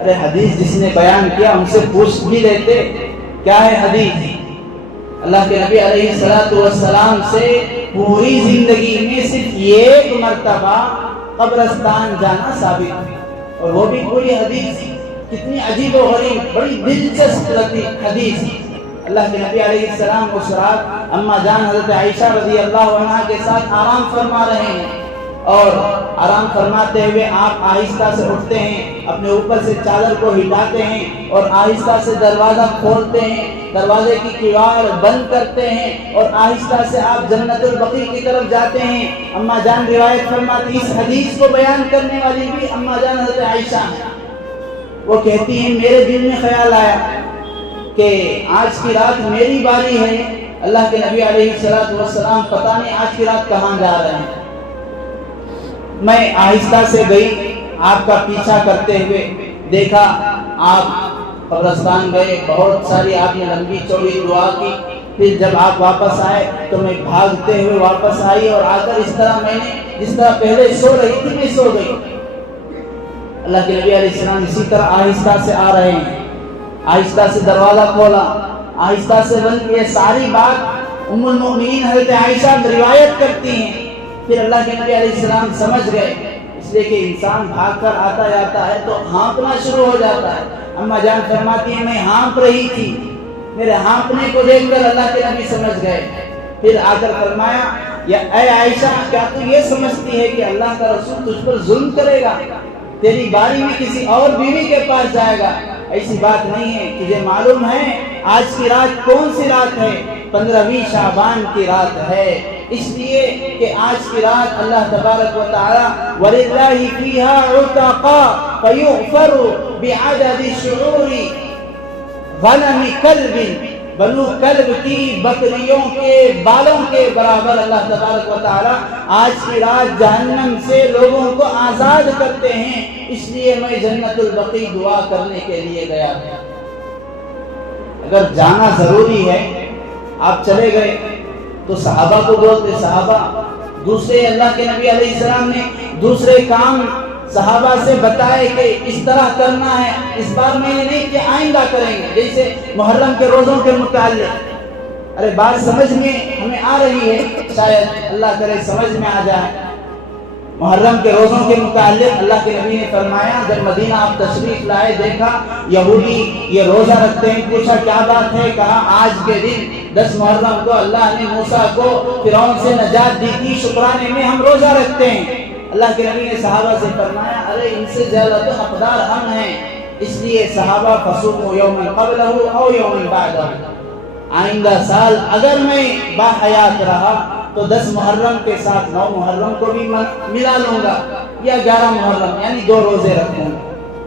ارے حدیث جس نے بیان کیا ان سے پوچھ بھی لیتے کیا ہے حدیث۔ اللہ کے نبی علیہ السلام سے پوری زندگی میں صرف ایک مرتبہ قبرستان جانا ثابت ہے، اور وہ بھی پوری حدیث۔ کتنی عجیب و غریب، بڑی دلچسپ حدیث۔ اللہ کے نبی علیہ السلام اس رات اما جان حضرت عائشہ رضی اللہ عنہا کے ساتھ آرام فرما رہے ہیں، اور آرام فرماتے ہوئے آپ آہستہ سے اٹھتے ہیں، اپنے اوپر سے چادر کو ہٹاتے ہیں اور آہستہ سے دروازہ کھولتے ہیں، دروازے کی کیوار بند کرتے ہیں، اور آہستہ سے آپ جنت البقیع کی طرف جاتے ہیں۔ اما جان روایت فرماتی، اس حدیث کو بیان کرنے والی بھی اما جان حضرت عائشہ ہیں۔ وہ کہتی ہیں میرے دل میں خیال آیا کہ آج کی رات میری باری ہے، اللہ کے نبی علیہ السلام پتہ نہیں آج کی رات کہاں جا رہے ہیں۔ میں آہستہ سے گئی، آپ کا پیچھا کرتے ہوئے دیکھا آپ قبرستان گئے، بہت ساری آپ نے لمبی چوڑی دعا کی، پھر جب آپ واپس آئے تو میں بھاگتے ہوئے واپس آئی، اور آ کر اس طرح میں نے جس طرح پہلے سو رہی تھی میں سو گئی۔ اللہ کے نبی علیہ السلام اسی طرح آہستہ سے آ رہے ہیں، آہستہ سے دروازہ کھولا، آہستہ سے بند کیا۔ ساری بات ام المؤمنین حضرت عائشہ روایت کرتی ہیں۔ پھر اللہ کے نبی علیہ السلام سمجھ گئے، اس لیے کہ انسان بھاگ کر آتا جاتا ہے تو ہانپنا شروع ہو جاتا ہے۔ اما جان فرماتی ہیں میں ہانپ رہی تھی، میرے ہانپنے کو دیکھ کر اللہ کے نبی سمجھ گئے۔ پھر آ کر فرمایا، یا اے عائشہ کیا تو یہ سمجھتی ہے کہ اللہ کا رسول تجھ پر ظلم کرے گا، تیری باری میں کسی اور بیوی کے پاس جائے گا؟ ایسی بات نہیں ہے، تجھے معلوم ہے آج کی رات کون سی رات ہے؟ 15ویں شعبان کی رات ہے، اس لیے کہ آج کی رات اللہ تبارک و تعالی وَلِلَّهِ فِيهَا عُتَقَاء فَيُغْفَرُ بِعَدَدِ شُعُورِ غَنَمِ كَلْبٍ، بنو کلب کی بکریوں کے بالوں کے برابر اللہ تبارک و تعالی آج کی رات جہنم سے لوگوں کو آزاد کرتے ہیں، اس لیے میں جنت البقیع دعا کرنے کے لیے گیا۔ اگر جانا ضروری ہے، آپ چلے گئے تو صحابہ کو بولتے، صحابہ دوسرے اللہ کے نبی علیہ السلام نے دوسرے کام صحابہ سے بتائے کہ اس طرح کرنا ہے، اس بار میں نے نہیں کہ آئندہ کریں گے، جیسے محرم کے روزوں کے متعلق۔ ارے بات سمجھ میں ہمیں آ رہی ہے، شاید اللہ کرے سمجھ میں آ جائے۔ محرم کے روزوں کے متعلق اللہ کے نبی نے فرمایا، جب مدینہ آپ تشریف لائے دیکھا یہودی یہ روزہ رکھتے ہیں، پوچھا کیا بات ہے؟ کہا آج کے دن 10 محرم کو اللہ نے موسیٰ کو فرعون سے نجات دی تھی، شکرانے میں ہم روزہ رکھتے ہیں۔ اللہ کے نبی نے صحابہ سے فرمایا ارے ان سے زیادہ تو حقدار ہم ہیں، اس لیے صحابہ فصوموا یوما قبلہ او یوما بعدہ، آئندہ سال اگر میں باحیات رہا تو 10 محرم کے ساتھ 9 محرم کو بھی ملا لوں گا، یا 11 محرم یعنی 2 روزے رکھوں گا۔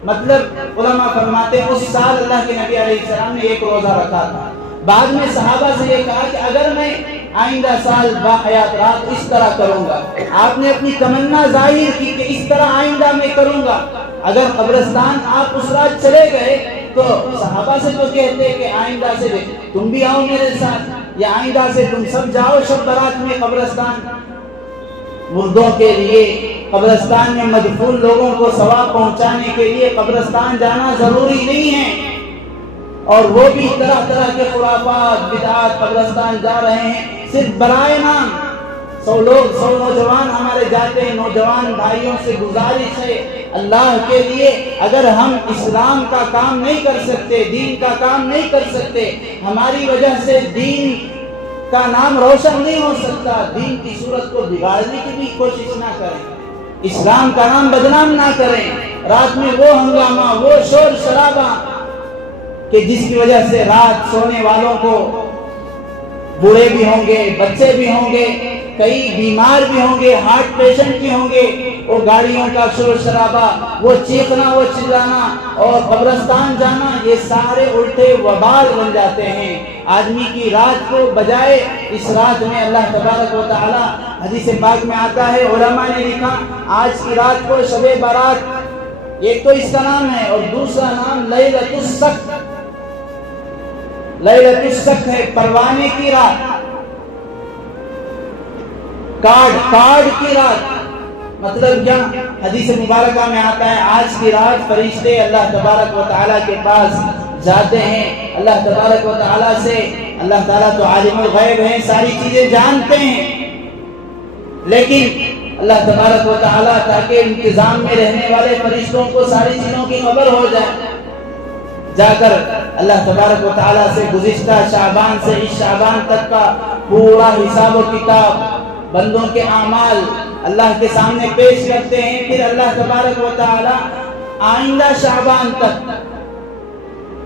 مطلب علماء فرماتے ہیں اس سال اللہ کے نبی علیہ السلام نے 1 روزہ رکھا تھا۔ بعد میں صحابہ سے یہ کہا کہ اگر میں آئندہ سال باحیات رہا تو اس طرح کروں گا۔ آپ نے اپنی تمنا ظاہر کی کہ اس طرح آئندہ میں کروں گا۔ اگر قبرستان آپ اس رات چلے گئے تو صحابہ سے تو کہتے کہ آئندہ سے تم بھی آؤ میرے ساتھ، یا آئندہ سے تم سب جاؤ شب برات میں قبرستان۔ مردوں کے لیے قبرستان میں مدفون لوگوں کو ثواب پہنچانے کے لیے قبرستان جانا ضروری نہیں ہے، اور وہ بھی طرح طرح کے خرافات بدعات قبرستان جا رہے ہیں صرف برائے نام۔ 100 نوجوان ہمارے جاتے ہیں۔ نوجوان بھائیوں سے گزارش ہے اللہ کے لیے اگر ہم اسلام کا کام نہیں کر سکتے، دین کا کام نہیں کر سکتے، ہماری وجہ سے دین کا نام روشن نہیں ہو سکتا، دین کی صورت کو بگاڑنے کی بھی کوشش نہ کریں، اسلام کا نام بدنام نہ کریں۔ رات میں وہ ہنگامہ، وہ شور شرابہ کہ جس کی وجہ سے رات سونے والوں کو بوڑھے بھی ہوں گے، بچے بھی ہوں گے، کئی بیمار بھی ہوں گے، ہارٹ پیشنٹ بھی ہوں گے، وہ گاڑیوں کا شور شرابہ، وہ چیخنا، وہ چلانا اور قبرستان جانا، یہ سارے الٹے وبال بن جاتے ہیں۔ آدمی کی رات کو بجائے اس رات میں اللہ تبارک و تعالی حدیث پاک میں آتا ہے، علماء نے لکھا آج کی رات کو شب برات، ایک تو اس کا نام ہے اور دوسرا نام لیلۃ السقط، لیلۃ السقط ہے، پروانے کی رات، کارڈ کی رات۔ مطلب کیا؟ حدیث مبارکہ میں آتا ہے آج کی رات فرشتے اللہ تبارک و تعالیٰ کے پاس جاتے ہیں، اللہ تبارک و تعالیٰ سے، اللہ تعالیٰ تو عالم الغیب ہیں، ساری چیزیں جانتے ہیں، لیکن اللہ تبارک و تعالیٰ تاکہ انتظام میں رہنے والے فرشتوں کو ساری چیزوں کی خبر ہو جائے، جا کر اللہ تبارک و تعالیٰ سے گزشتہ شعبان سے اس شعبان تک کا پورا حساب و کتاب، بندوں کے اعمال اللہ کے سامنے پیش کرتے ہیں۔ پھر اللہ تبارک و تعالی آئندہ شعبان تک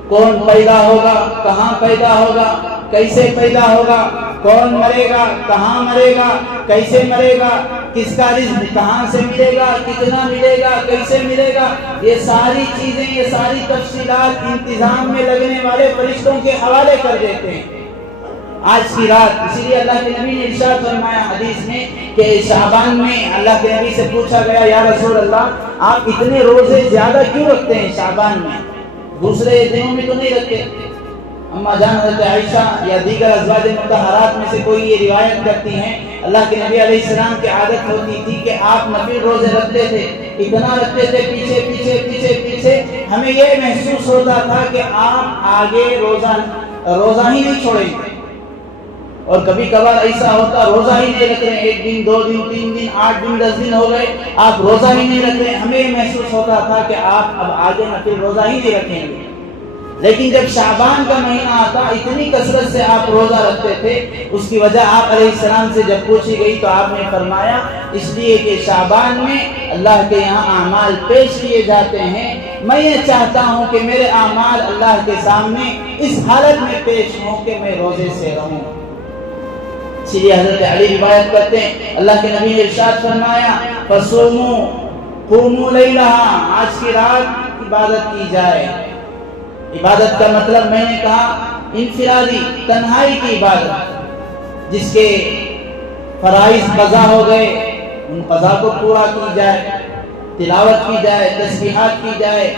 کون پیدا ہوگا، کہاں پیدا ہوگا، کیسے پیدا ہوگا، کون مرے گا، کہاں مرے گا، کیسے مرے گا، کس کا رزق کہاں سے ملے گا، کتنا ملے گا، کیسے ملے گا، یہ ساری چیزیں، یہ ساری تفصیلات انتظام میں لگنے والے فرشتوں کے حوالے کر دیتے ہیں آج کی رات۔ اسی لیے اللہ کے نبی نے ارشاد فرمایا حدیث میں کہ شعبان میں اللہ کے نبی سے پوچھا گیا یا رسول اللہ آپ اتنے روزے زیادہ کیوں رکھتے ہیں شعبان میں، دوسرے دنوں میں تو نہیں رکھتے؟ اما جان حضرت عائشہ یا دیگر ازواج مطہرات میں سے کوئی یہ روایت کرتی ہیں اللہ کے نبی علیہ السلام کی عادت ہوتی تھی کہ آپ نفل روزے رکھتے تھے، اتنا رکھتے تھے پیچھے پیچھے پیچھے پیچھے، ہمیں یہ محسوس ہوتا تھا کہ آپ آگے روزہ ہی نہیں چھوڑیں گے، اور کبھی کبھار ایسا ہوتا روزہ ہی نہیں رکھ رہے، 1 دن 2 دن 3 دن 8 دن 10 دن ہو گئے آپ روزہ ہی نہیں رکھ رہے، ہمیں یہ محسوس ہوتا تھا کہ آپ اب آگے نفل روزہ ہی نہیں رکھیں گے۔ لیکن جب شعبان کا مہینہ آتا اتنی کثرت سے آپ روزہ رکھتے تھے، اس کی وجہ آپ علیہ السلام سے جب پوچھی گئی تو آپ نے فرمایا اس لیے کہ شعبان میں اللہ کے یہاں اعمال پیش کیے جاتے ہیں، میں یہ چاہتا ہوں کہ میرے اعمال اللہ کے سامنے اس حالت میں پیش ہوں کہ میں روزے سے رہوں۔ اسی لیے حضرت علی روایت کرتے ہیں اللہ کے نبی نے ارشاد فرمایا فصوموا قوموا لیلہا، آج کی رات عبادت کی جائے۔ عبادت کا مطلب میں نے کہا انفرادی تنہائی کی عبادت، جس کے فرائض قضا ہو گئے ان قضا کو پورا کی جائے، تلاوت کی جائے، تسبیحات کی جائے۔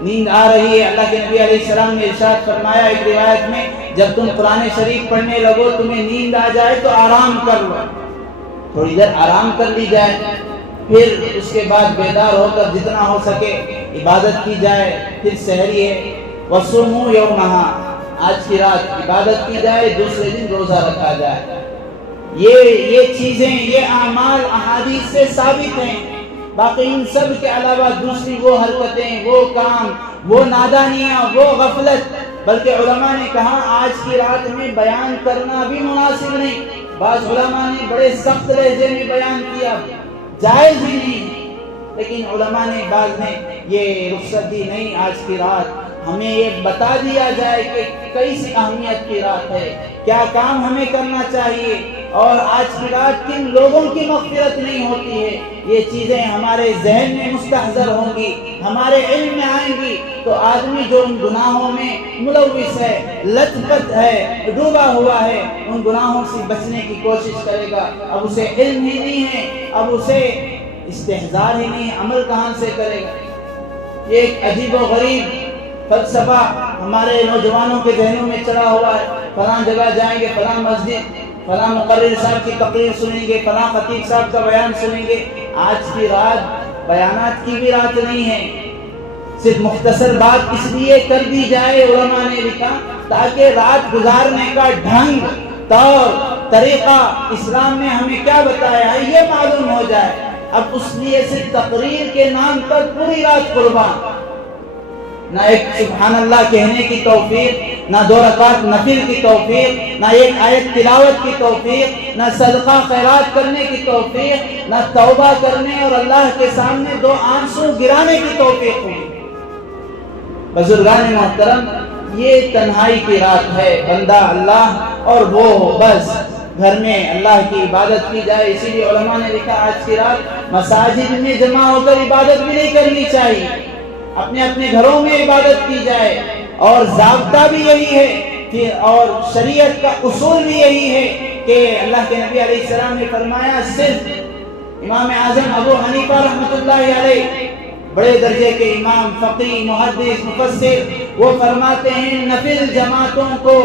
نیند آ رہی ہے، اللہ کے نبی علیہ السلام نے ارشاد فرمایا ایک روایت میں جب تم قرآن شریف پڑھنے لگو تمہیں نیند آ جائے تو آرام کر لو، تھوڑی دیر آرام کر لی جائے، پھر اس کے بعد بیدار ہو کر جتنا ہو سکے عبادت کی جائے۔ پھر سحری ہے وصوموا یومہا، آج کی رات عبادت کی جائے، دوسرے دن روزہ رکھا جائے۔ یہ چیزیں، یہ اعمال احادیث سے ثابت ہیں۔ باقی ان سب کے علاوہ دوسری وہ حرکتیں، وہ کام، وہ نادانیاں، وہ غفلت، بلکہ علماء نے کہا آج کی رات میں بیان کرنا بھی مناسب نہیں۔ بعض علماء نے بڑے سخت لہجے میں بیان کیا، جائز ہی نہیں، لیکن علماء نے بعض نے یہ رخصت دی، نہیں، آج کی رات ہمیں یہ بتا دیا جائے کہ کیسی اہمیت کی رات ہے، کیا کام ہمیں کرنا چاہیے، اور آج کی رات کن لوگوں کی مغفرت نہیں ہوتی ہے۔ یہ چیزیں ہمارے ذہن میں مستحضر ہوں گی، ہمارے علم میں آئیں گی، تو آدمی جو ان گناہوں میں ملوث ہے، لت پت ہے، ڈوبا ہوا ہے، ان گناہوں سے بچنے کی کوشش کرے گا۔ اب اسے علم ہی نہیں ہے، اب اسے استحضار ہی نہیں ہے، عمل کہاں سے کرے گا؟ یہ ایک عجیب و غریب فلسفہ ہمارے نوجوانوں کے ذہنوں میں چڑھا ہوا ہے، فلاں جگہ جائیں گے، فلاں مسجد، فلاں مقرر صاحب کی تقریر سنیں گے، فلاں خطیب صاحب کا بیان سنیں گے۔ آج کی رات بیانات کی بھی رات نہیں ہے، صرف مختصر بات اس لیے کر دی جائے، علماء نے لکھا، تاکہ رات گزارنے کا ڈھنگ، طور طریقہ اسلام نے ہمیں کیا بتایا ہے یہ معلوم ہو جائے۔ اب اس لیے صرف تقریر کے نام پر پوری رات قربان، نہ ایک سبحان اللہ کہنے کی توفیق، نہ 2 رکعت نفل کی توفیق، نہ ایک آیت تلاوت کی توفیق، نہ صدقہ خیرات کرنے کی توفیق، نہ توبہ کرنے اور اللہ کے سامنے 2 آنسو گرانے کی توفیق ہوئی۔ بزرگان محترم، یہ تنہائی کی رات ہے، بندہ اللہ اور وہ بس گھر میں اللہ کی عبادت کی جائے۔ اسی لیے علماء نے لکھا آج کی رات مساجد میں جمع ہو کر عبادت بھی نہیں کرنی چاہیے، اپنے اپنے گھروں میں عبادت کی جائے، اور ضابطہ بھی یہی ہے اور شریعت کا اصول بھی یہی ہے کہ اللہ کے نبی علیہ السلام نے فرمایا، صرف امام اعظم ابو حنیفہ رحمۃ اللہ علیہ، بڑے درجے کے امام، فقیہ، محدث، مفسر، وہ فرماتے ہیں نفل جماعتوں کو،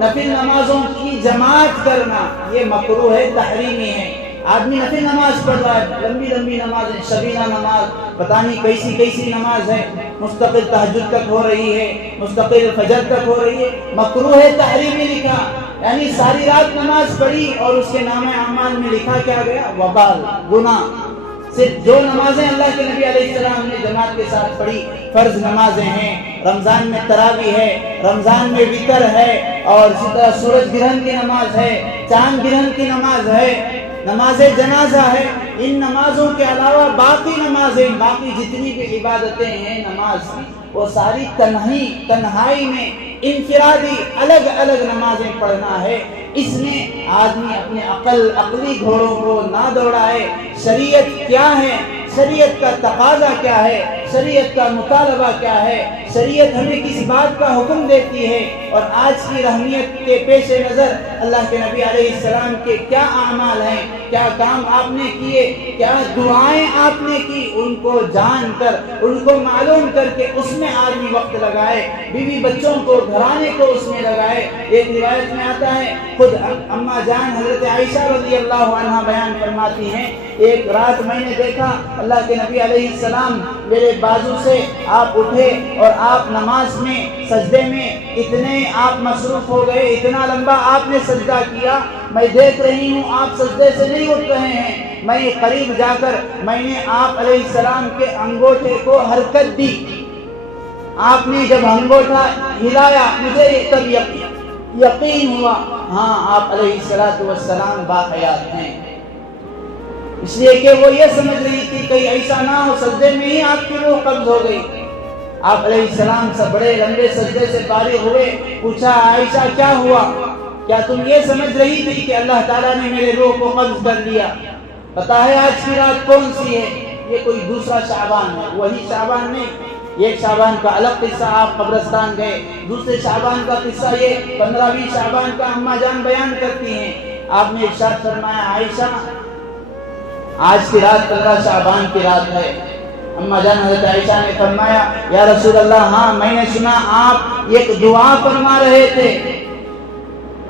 نفل نمازوں کی جماعت کرنا یہ مکروہ ہے، تحریمی ہے۔ آدمی نفل نماز پڑھ رہا ہے، لمبی لمبی نمازیں، شبینہ نماز، پتہ نہیں کیسی کیسی نماز ہے، مستقل تہجد تک ہو رہی ہے، مستقل فجر تک ہو رہی ہے، مکروہ ہے، تحریمی لکھا، یعنی ساری رات نماز پڑھی اور اس کے نام اعمال میں لکھا کیا گیا؟ وبال، گناہ۔ صرف جو نمازیں اللہ کے نبی علیہ السلام نے جماعت کے ساتھ پڑھی، فرض نمازیں ہیں، رمضان میں تراویح ہے، رمضان میں وتر ہے، اور اسی طرح سورج گرہن کی نماز ہے، چاند گرہن کی نماز ہے، نماز جنازہ ہے۔ ان نمازوں کے علاوہ باقی نمازیں، باقی جتنی بھی عبادتیں ہیں نماز کی، وہ ساری تنہائی میں انفرادی الگ الگ نمازیں پڑھنا ہے۔ اس میں آدمی اپنے عقلی گھوڑوں کو نہ دوڑائے۔ شریعت کیا ہے، شریعت کا تقاضا کیا ہے، شریعت کا مطالبہ کیا ہے، شریعت ہمیں کس بات کا حکم دیتی ہے، اور آج کی رحمیت کے پیش نظر اللہ کے نبی علیہ السلام کے کیا اعمال ہیں، کیا کام آپ نے کیے، کیا دعائیں آپ نے کی، ان کو جان کر، ان کو معلوم کر کے اس میں آدمی وقت لگائے، بیوی بچوں کو، گھرانے کو اس میں لگائے۔ ایک روایت میں آتا ہے، خود اماں جان حضرت عائشہ رضی اللہ عنہا بیان فرماتی ہیں، ایک رات میں نے دیکھا اللہ کے نبی علیہ السلام میرے بازو سے آپ اٹھے اور آپ نماز میں سجدے میں اتنے آپ مصروف ہو گئے، اتنا لمبا آپ نے سجدہ کیا، میں دیکھ رہی ہوں آپ سجدے سے نہیں اٹھ رہے ہیں۔ میں قریب جا کر میں نے آپ علیہ السلام کے انگوٹھے کو حرکت دی، آپ نے جب انگوٹھا ہلایا مجھے تب یقین ہوا ہاں آپ علیہ السلام باحیات ہیں، اس لیے کہ وہ یہ سمجھ رہی تھی کہیں ایسا نہ ہو سجدے میں ہی آپ کی روح قبض ہو گئی۔ آپ علیہ السلام سے بڑے لمبے سجدے سے فارغ ہوئے، پوچھا عائشہ کیا ہوا، کیا تم یہ سمجھ رہی تھی کہ اللہ تعالیٰ نے میرے روح کو قبض کر لیا؟ پتا ہے آج کی رات کون سی ہے؟ یہ کوئی دوسرا شعبان ہے، وہی شعبان نہیں۔ ایک شعبان کا الگ قصہ، آپ قبرستان گئے، دوسرے شعبان کا قصہ یہ 15ویں شعبان کا اماں جان بیان کرتی ہیں۔ آپ نے ارشاد فرمایا عائشہ آج کی رات 15 شعبان کی رات ہے۔ اماں جان حضرت عائشہ نے فرمایا یا رسول اللہ ہاں میں نے سنا آپ ایک دعا فرما رہے تھے،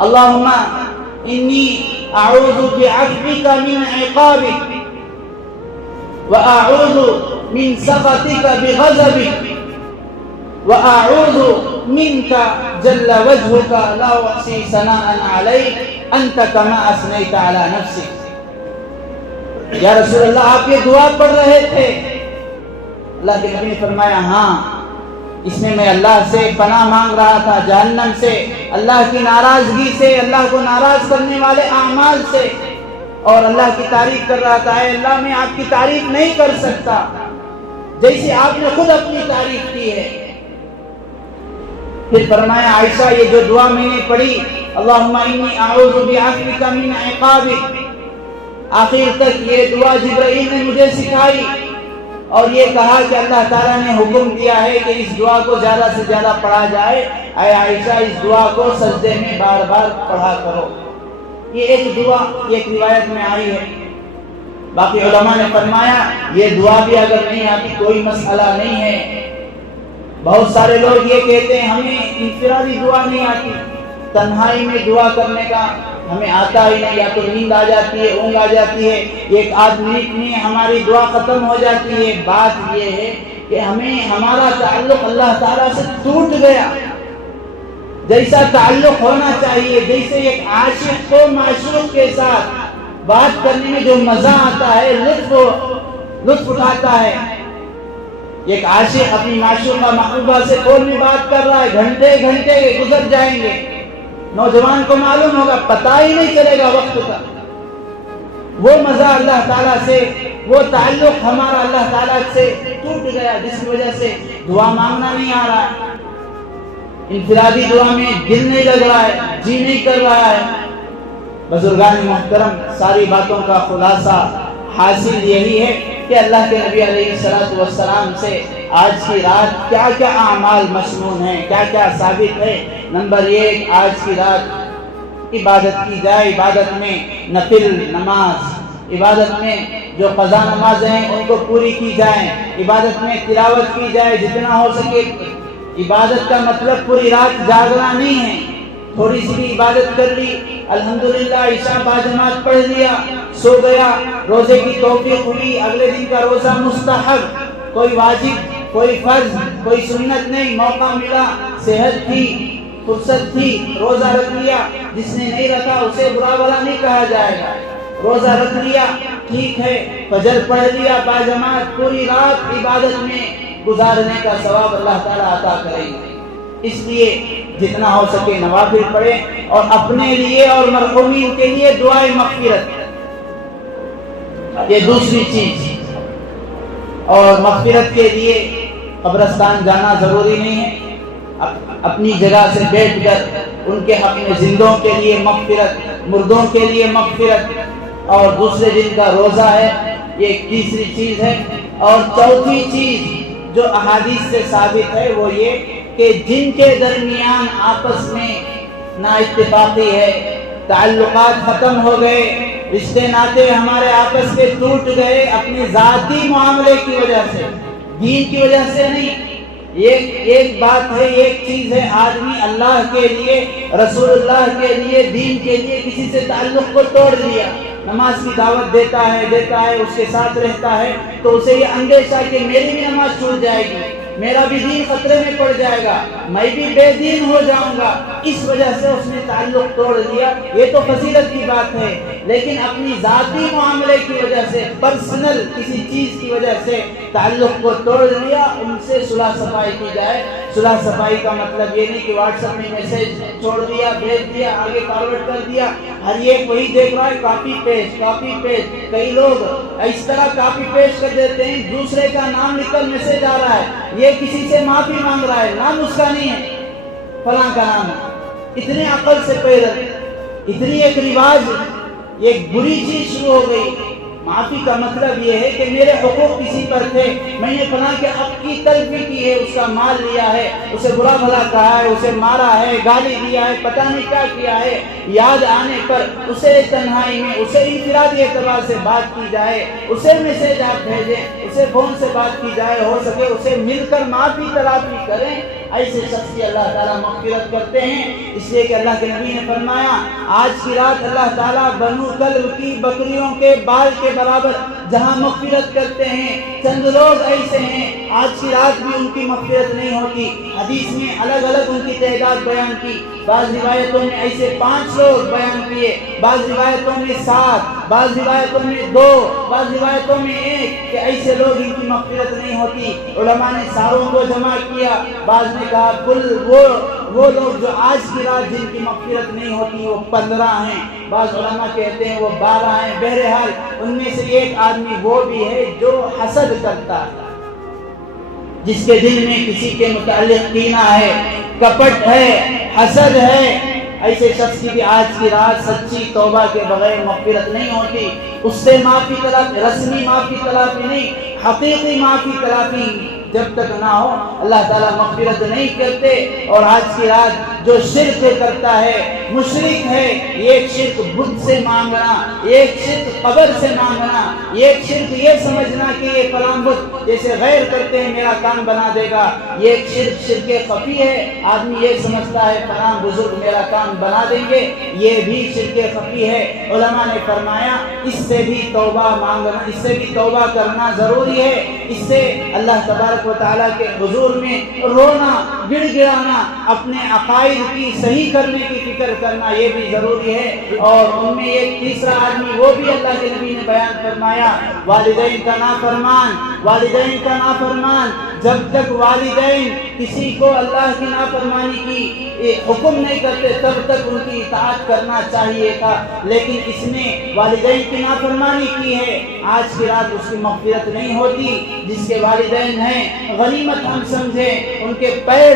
اللہم انی اعوذ بعفوک من عقابک واعوذ من سخطک بغضبک واعوذ منک جل وجهک لا احصی ثناء علیک انت کما اثنیت علی نفسک۔ یا رسول اللہ آپ یہ دعا پڑھ رہے تھے؟ اللہ کے نبی نے فرمایا ہاں، اس میں میں اللہ سے پناہ مانگ رہا تھا، جہنم سے، اللہ کی ناراضگی سے، اللہ کو ناراض کرنے والے اعمال سے، اور اللہ کی تعریف کر رہا تھا، اے اللہ میں آپ کی تعریف نہیں کر سکتا جیسے آپ نے خود اپنی تعریف کی ہے۔ پھر فرمایا عائشہ یہ جو دعا میں نے پڑھی، اللہم انی اعوذ بعفوک من عقابک، آخر تک یہ دعا جبرائیل نے مجھے سکھائی اور یہ کہا کہ اللہ تعالیٰ نے حکم دیا ہے کہ اس دعا کو زیادہ سے زیادہ پڑھا جائے، اے عائشہ اس دعا کو سجدے میں بار بار پڑھا کرو۔ یہ ایک دعا ایک روایت میں آئی ہے۔ باقی علماء نے فرمایا یہ دعا بھی اگر نہیں آتی کوئی مسئلہ نہیں ہے۔ بہت سارے لوگ یہ کہتے ہیں ہمیں انفرادی دعا نہیں آتی، تنہائی میں دعا کرنے کا ہمیں آتا ہی نہیں، یا تو نیند آ جاتی ہے، اونگ آ جاتی ہے، ایک آدھ منٹ میں ہماری دعا ختم ہو جاتی ہے۔ بات یہ ہے کہ ہمارا تعلق اللہ تعالیٰ سے ٹوٹ گیا، جیسا تعلق ہونا چاہیے، جیسے ایک عاشق کو معشوق کے ساتھ بات کرنے میں جو مزہ آتا ہے، لطف اٹھاتا ہے۔ ایک عاشق اپنی معشوقہ محبوبہ سے فون میں بات کر رہا ہے، گھنٹے گھنٹے گزر جائیں گے، نوجوان کو معلوم ہوگا، پتہ ہی نہیں چلے گا وقت کا۔ وہ مزہ اللہ تعالیٰ سے، وہ تعلق ہمارا اللہ تعالیٰ سے ٹوٹ گیا، جس کی وجہ سے دعا مانگنا نہیں آ رہا ہے، انفرادی دعا میں دل نہیں لگ رہا ہے، جی نہیں کر رہا ہے۔ بزرگان محترم، ساری باتوں کا خلاصہ حاصل یہی ہے کہ اللہ کے نبی علیہ السلام سے آج کی رات کیا کیا اعمال مسنون ہیں، کیا کیا ثابت ہے۔ نمبر 1، آج کی رات عبادت کی جائے، عبادت میں نفل نماز، عبادت میں جو قضا نمازیں ہیں ان کو پوری کی جائیں، عبادت میں تلاوت کی جائے جتنا ہو سکے۔ عبادت کا مطلب پوری رات جاگنا نہیں ہے، تھوڑی سی بھی عبادت کر لی، الحمدللہ عشاء باجماعت پڑھ لیا، سو گیا، روزے کی توفیق ہوئی، اگلے دن کا روزہ مستحب، کوئی واجب کوئی فرض کوئی سنت نہیں، موقع ملا، صحت تھی، فرصت تھی، روزہ رکھ لیا۔ جس نے نہیں رکھا اسے برا بھلا نہیں کہا جائے گا، روزہ رکھ لیا ٹھیک ہے، فجر پڑھ لیا باجماعت، پوری رات عبادت میں گزارنے کا ثواب اللہ تعالیٰ عطا کریں گے۔ اس لیے جتنا ہو سکے نوافل پڑھیں، اور اپنے لیے اور مرحومین کے لیے دعائے مغفرت، یہ دوسری چیز۔ اور مغفرت کے لیے قبرستان جانا ضروری نہیں ہے، اپنی جگہ سے بیٹھ کر ان کے حق میں زندوں کے لیے مغفرت، مردوں کے لیے مغفرت، اور دوسرے دن کا روزہ ہے، یہ ایک تیسری چیز ہے۔ اور چوتھی چیز جو احادیث سے ثابت ہے وہ یہ کہ جن کے درمیان آپس میں نا اتفاقی ہے، تعلقات ختم ہو گئے، رشتے ناطے ہمارے آپس کے ٹوٹ گئے، اپنے ذاتی معاملے کی وجہ سے، دین کی وجہ سے نہیں۔ ایک بات ہے، ایک چیز ہے، آدمی اللہ کے لیے، رسول اللہ کے لیے، دین کے لیے کسی سے تعلق کو توڑ دیا، نماز کی دعوت دیتا ہے، اس کے ساتھ رہتا ہے، تو اسے یہ اندیشہ کہ میری بھی نماز چھوٹ جائے گی، میرا بھی دین خطرے میں پڑ جائے گا، میں بھی بے دین ہو جاؤں گا، اس وجہ سے اس نے تعلق توڑ دیا۔ یہ تو فضیلت کی بات ہے، لیکن اپنی ذاتی معاملے کی وجہ سے، پرسنل کسی چیز کی وجہ سے تعلق کو توڑ دیا، ان سے صلح صفائی کی جائے۔ صلح صفائی کا مطلب یہ نہیں کہ واٹس ایپ میں میسج چھوڑ دیا، بھیج دیا، آگے فارورڈ کر دیا، ہر ایک وہی دیکھ رہا ہے، کاپی پیسٹ کاپی پیسٹ۔ کئی لوگ اس طرح کاپی پیسٹ کر دیتے ہیں، دوسرے کا نام لکھ کر میسج آ رہا ہے، یہ کسی سے معافی مانگ رہا ہے، نام اس کا نہیں ہے، فلاں کا نام ہے۔ اتنے عقل سے پیدل، اتنی ایک رواج، ایک بری چیز شروع ہو گئی۔ معافی کا مطلب یہ ہے کہ میرے حقوق کسی پر تھے، میں نے فلاں کے حق کی تلفی کی ہے، اس کا مال لیا ہے، اسے برا بھلا کہا ہے، اسے مارا ہے، گالی دیا ہے، پتہ نہیں کیا کیا ہے، یاد آنے پر اسے تنہائی میں، اسے انفرادی اعتبار سے بات کی جائے، اسے میسج آپ بھیجیں، اسے فون سے بات کی جائے، ہو سکے اسے مل کر معافی تلافی کریں۔ ایسے شخص کی اللہ تعالیٰ مغفرت کرتے ہیں، اس لیے کہ اللہ کے نبی نے فرمایا آج کی رات اللہ تعالیٰ بنو کلب کی بکریوں کے بال کے برابر جہاں مغفرت کرتے ہیں، چند لوگ ایسے ہیں آج کی رات بھی ان کی مغفرت نہیں ہوتی۔ حدیث میں الگ الگ ان کی تعداد بیان کی، بعض روایتوں میں ایسے 5 لوگ بیان کیے، بعض روایتوں میں 7، بعض روایتوں میں 2، بعض روایتوں میں 1 کہ ایسے لوگ ان کی مغفرت نہیں ہوتی۔ علماء نے ساروں کو جمع کیا، بعض نے کہا کل وہ لوگ جو آج کی رات جن کی مغفرت نہیں ہوتی وہ 15 ہیں، بعض علماء کہتے ہیں وہ 12 ہیں۔ بہرحال ان میں سے ایک آدمی وہ بھی ہے جو حسد کرتا ہے، جس کے دل میں کسی کے متعلق کینہ ہے، کپٹ ہے، حسد ہے، ایسے شخص کی بھی آج کی رات سچی توبہ کے بغیر مغفرت نہیں ہوتی۔ اس سے معافی طلبی، رسمی معافی طلبی نہیں، حقیقی معافی طلبی جب تک نہ ہو اللہ تعالیٰ مغفرت نہیں کرتے۔ اور آج کی رات جو شرک کرتا ہے، مشرک ہے، ایک شرک بت سے مانگنا، ایک شرک قبر سے مانگنا، ایک شرک یہ سمجھنا کہ یہ فلاں بت جیسے غیر کرتے ہیں میرا کام بنا دے گا، ایک شرک خفی ہے، آدمی یہ سمجھتا ہے فلاں بزرگ میرا کام بنا دیں گے، یہ بھی شرک خفی ہے۔ علماء نے فرمایا اس سے بھی توبہ مانگنا، اس سے بھی توبہ کرنا ضروری ہے، اس سے اللہ تبارک و تعالیٰ کے حضور میں رونا، گڑ گڑانا، اپنے عقائد کی صحیح کرنے کی فکر کرنا یہ بھی ضروری ہے۔ اور ان میں ایک تیسرا آدمی وہ بھی اللہ کے نبی نے بیان فرمایا، والدین کا نافرمان، والدین کا نافرمان۔ جب تک والدین کسی کو اللہ کی نافرمانی کی حکم نہیں کرتے تب تک ان کی اطاعت کرنا چاہیے تھا، لیکن اس نے والدین کی نافرمانی کی ہے، آج کی رات اس کی مغفرت نہیں ہوتی۔ جس کے والدین ہیں غنیمت ہم سمجھیں، ان کے پیر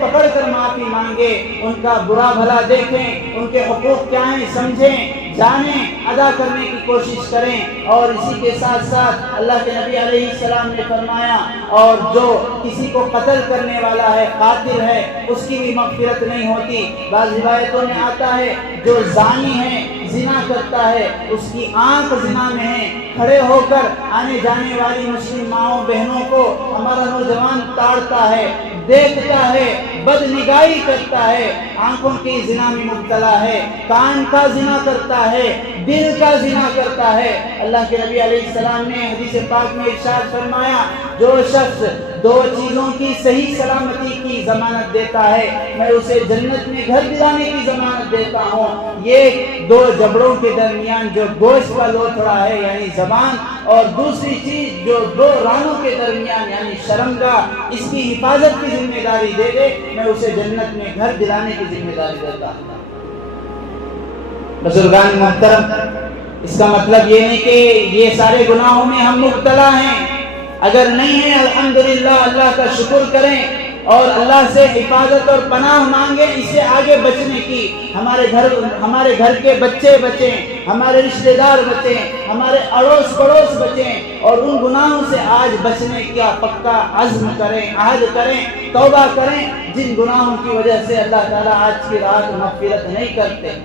پکڑ کر معافی مانگے، ان کا برا بھلا دیکھیں، ان کے حقوق کیا ہیں سمجھیں، جانیں، ادا کرنے کی کوشش کریں۔ اور اسی کے ساتھ ساتھ اللہ کے نبی علیہ السلام نے فرمایا اور جو کسی کو قتل کرنے والا ہے، قاتل ہے، اس کی بھی مغفرت نہیں ہوتی۔ بعض روایتوں میں آتا ہے جو زانی ہے، زنا کرتا ہے، اس کی آنکھ زنا میں ہے، کھڑے ہو کر آنے جانے والی مسلم ماؤں بہنوں کو ہمارا نوجوان تاڑتا ہے، دیکھتا ہے، بد نگاہی کرتا ہے، آنکھوں کی زنا میں مبتلا ہے، کان کا زنا کرتا ہے، دل کا زنا کرتا ہے۔ اللہ کے نبی علیہ السلام نے حدیث پاک میں ارشاد فرمایا جو شخص 2 چیزوں کی صحیح سلامتی کی ضمانت دیتا ہے میں اسے جنت میں گھر دلانے کی ضمانت دیتا ہوں۔ یہ 2 جبڑوں کے درمیان جو گوشت کا لوتھڑا ہے یعنی زبان، اور دوسری چیز جو 2 رانوں کے درمیان یعنی شرمگاہ، اس کی حفاظت کی ذمہ داری دے دے میں اسے جنت میں گھر دلانے کی ذمہ داری دیتا ہوں۔ بزرگان محترم، اس کا مطلب یہ نہیں کہ یہ سارے گناہوں میں ہم مبتلا ہیں، اگر نہیں ہیں الحمدللہ اللہ کا شکر کریں اور اللہ سے حفاظت اور پناہ مانگیں اس سے آگے بچنے کی۔ ہمارے گھر کے بچے بچیں، ہمارے رشتہ دار بچیں، ہمارے اڑوس پڑوس بچیں، اور ان گناہوں سے آج بچنے کا پکا عزم کریں، عہد کریں، توبہ کریں جن گناہوں کی وجہ سے اللہ تعالیٰ آج کی رات مغفرت نہیں کرتے۔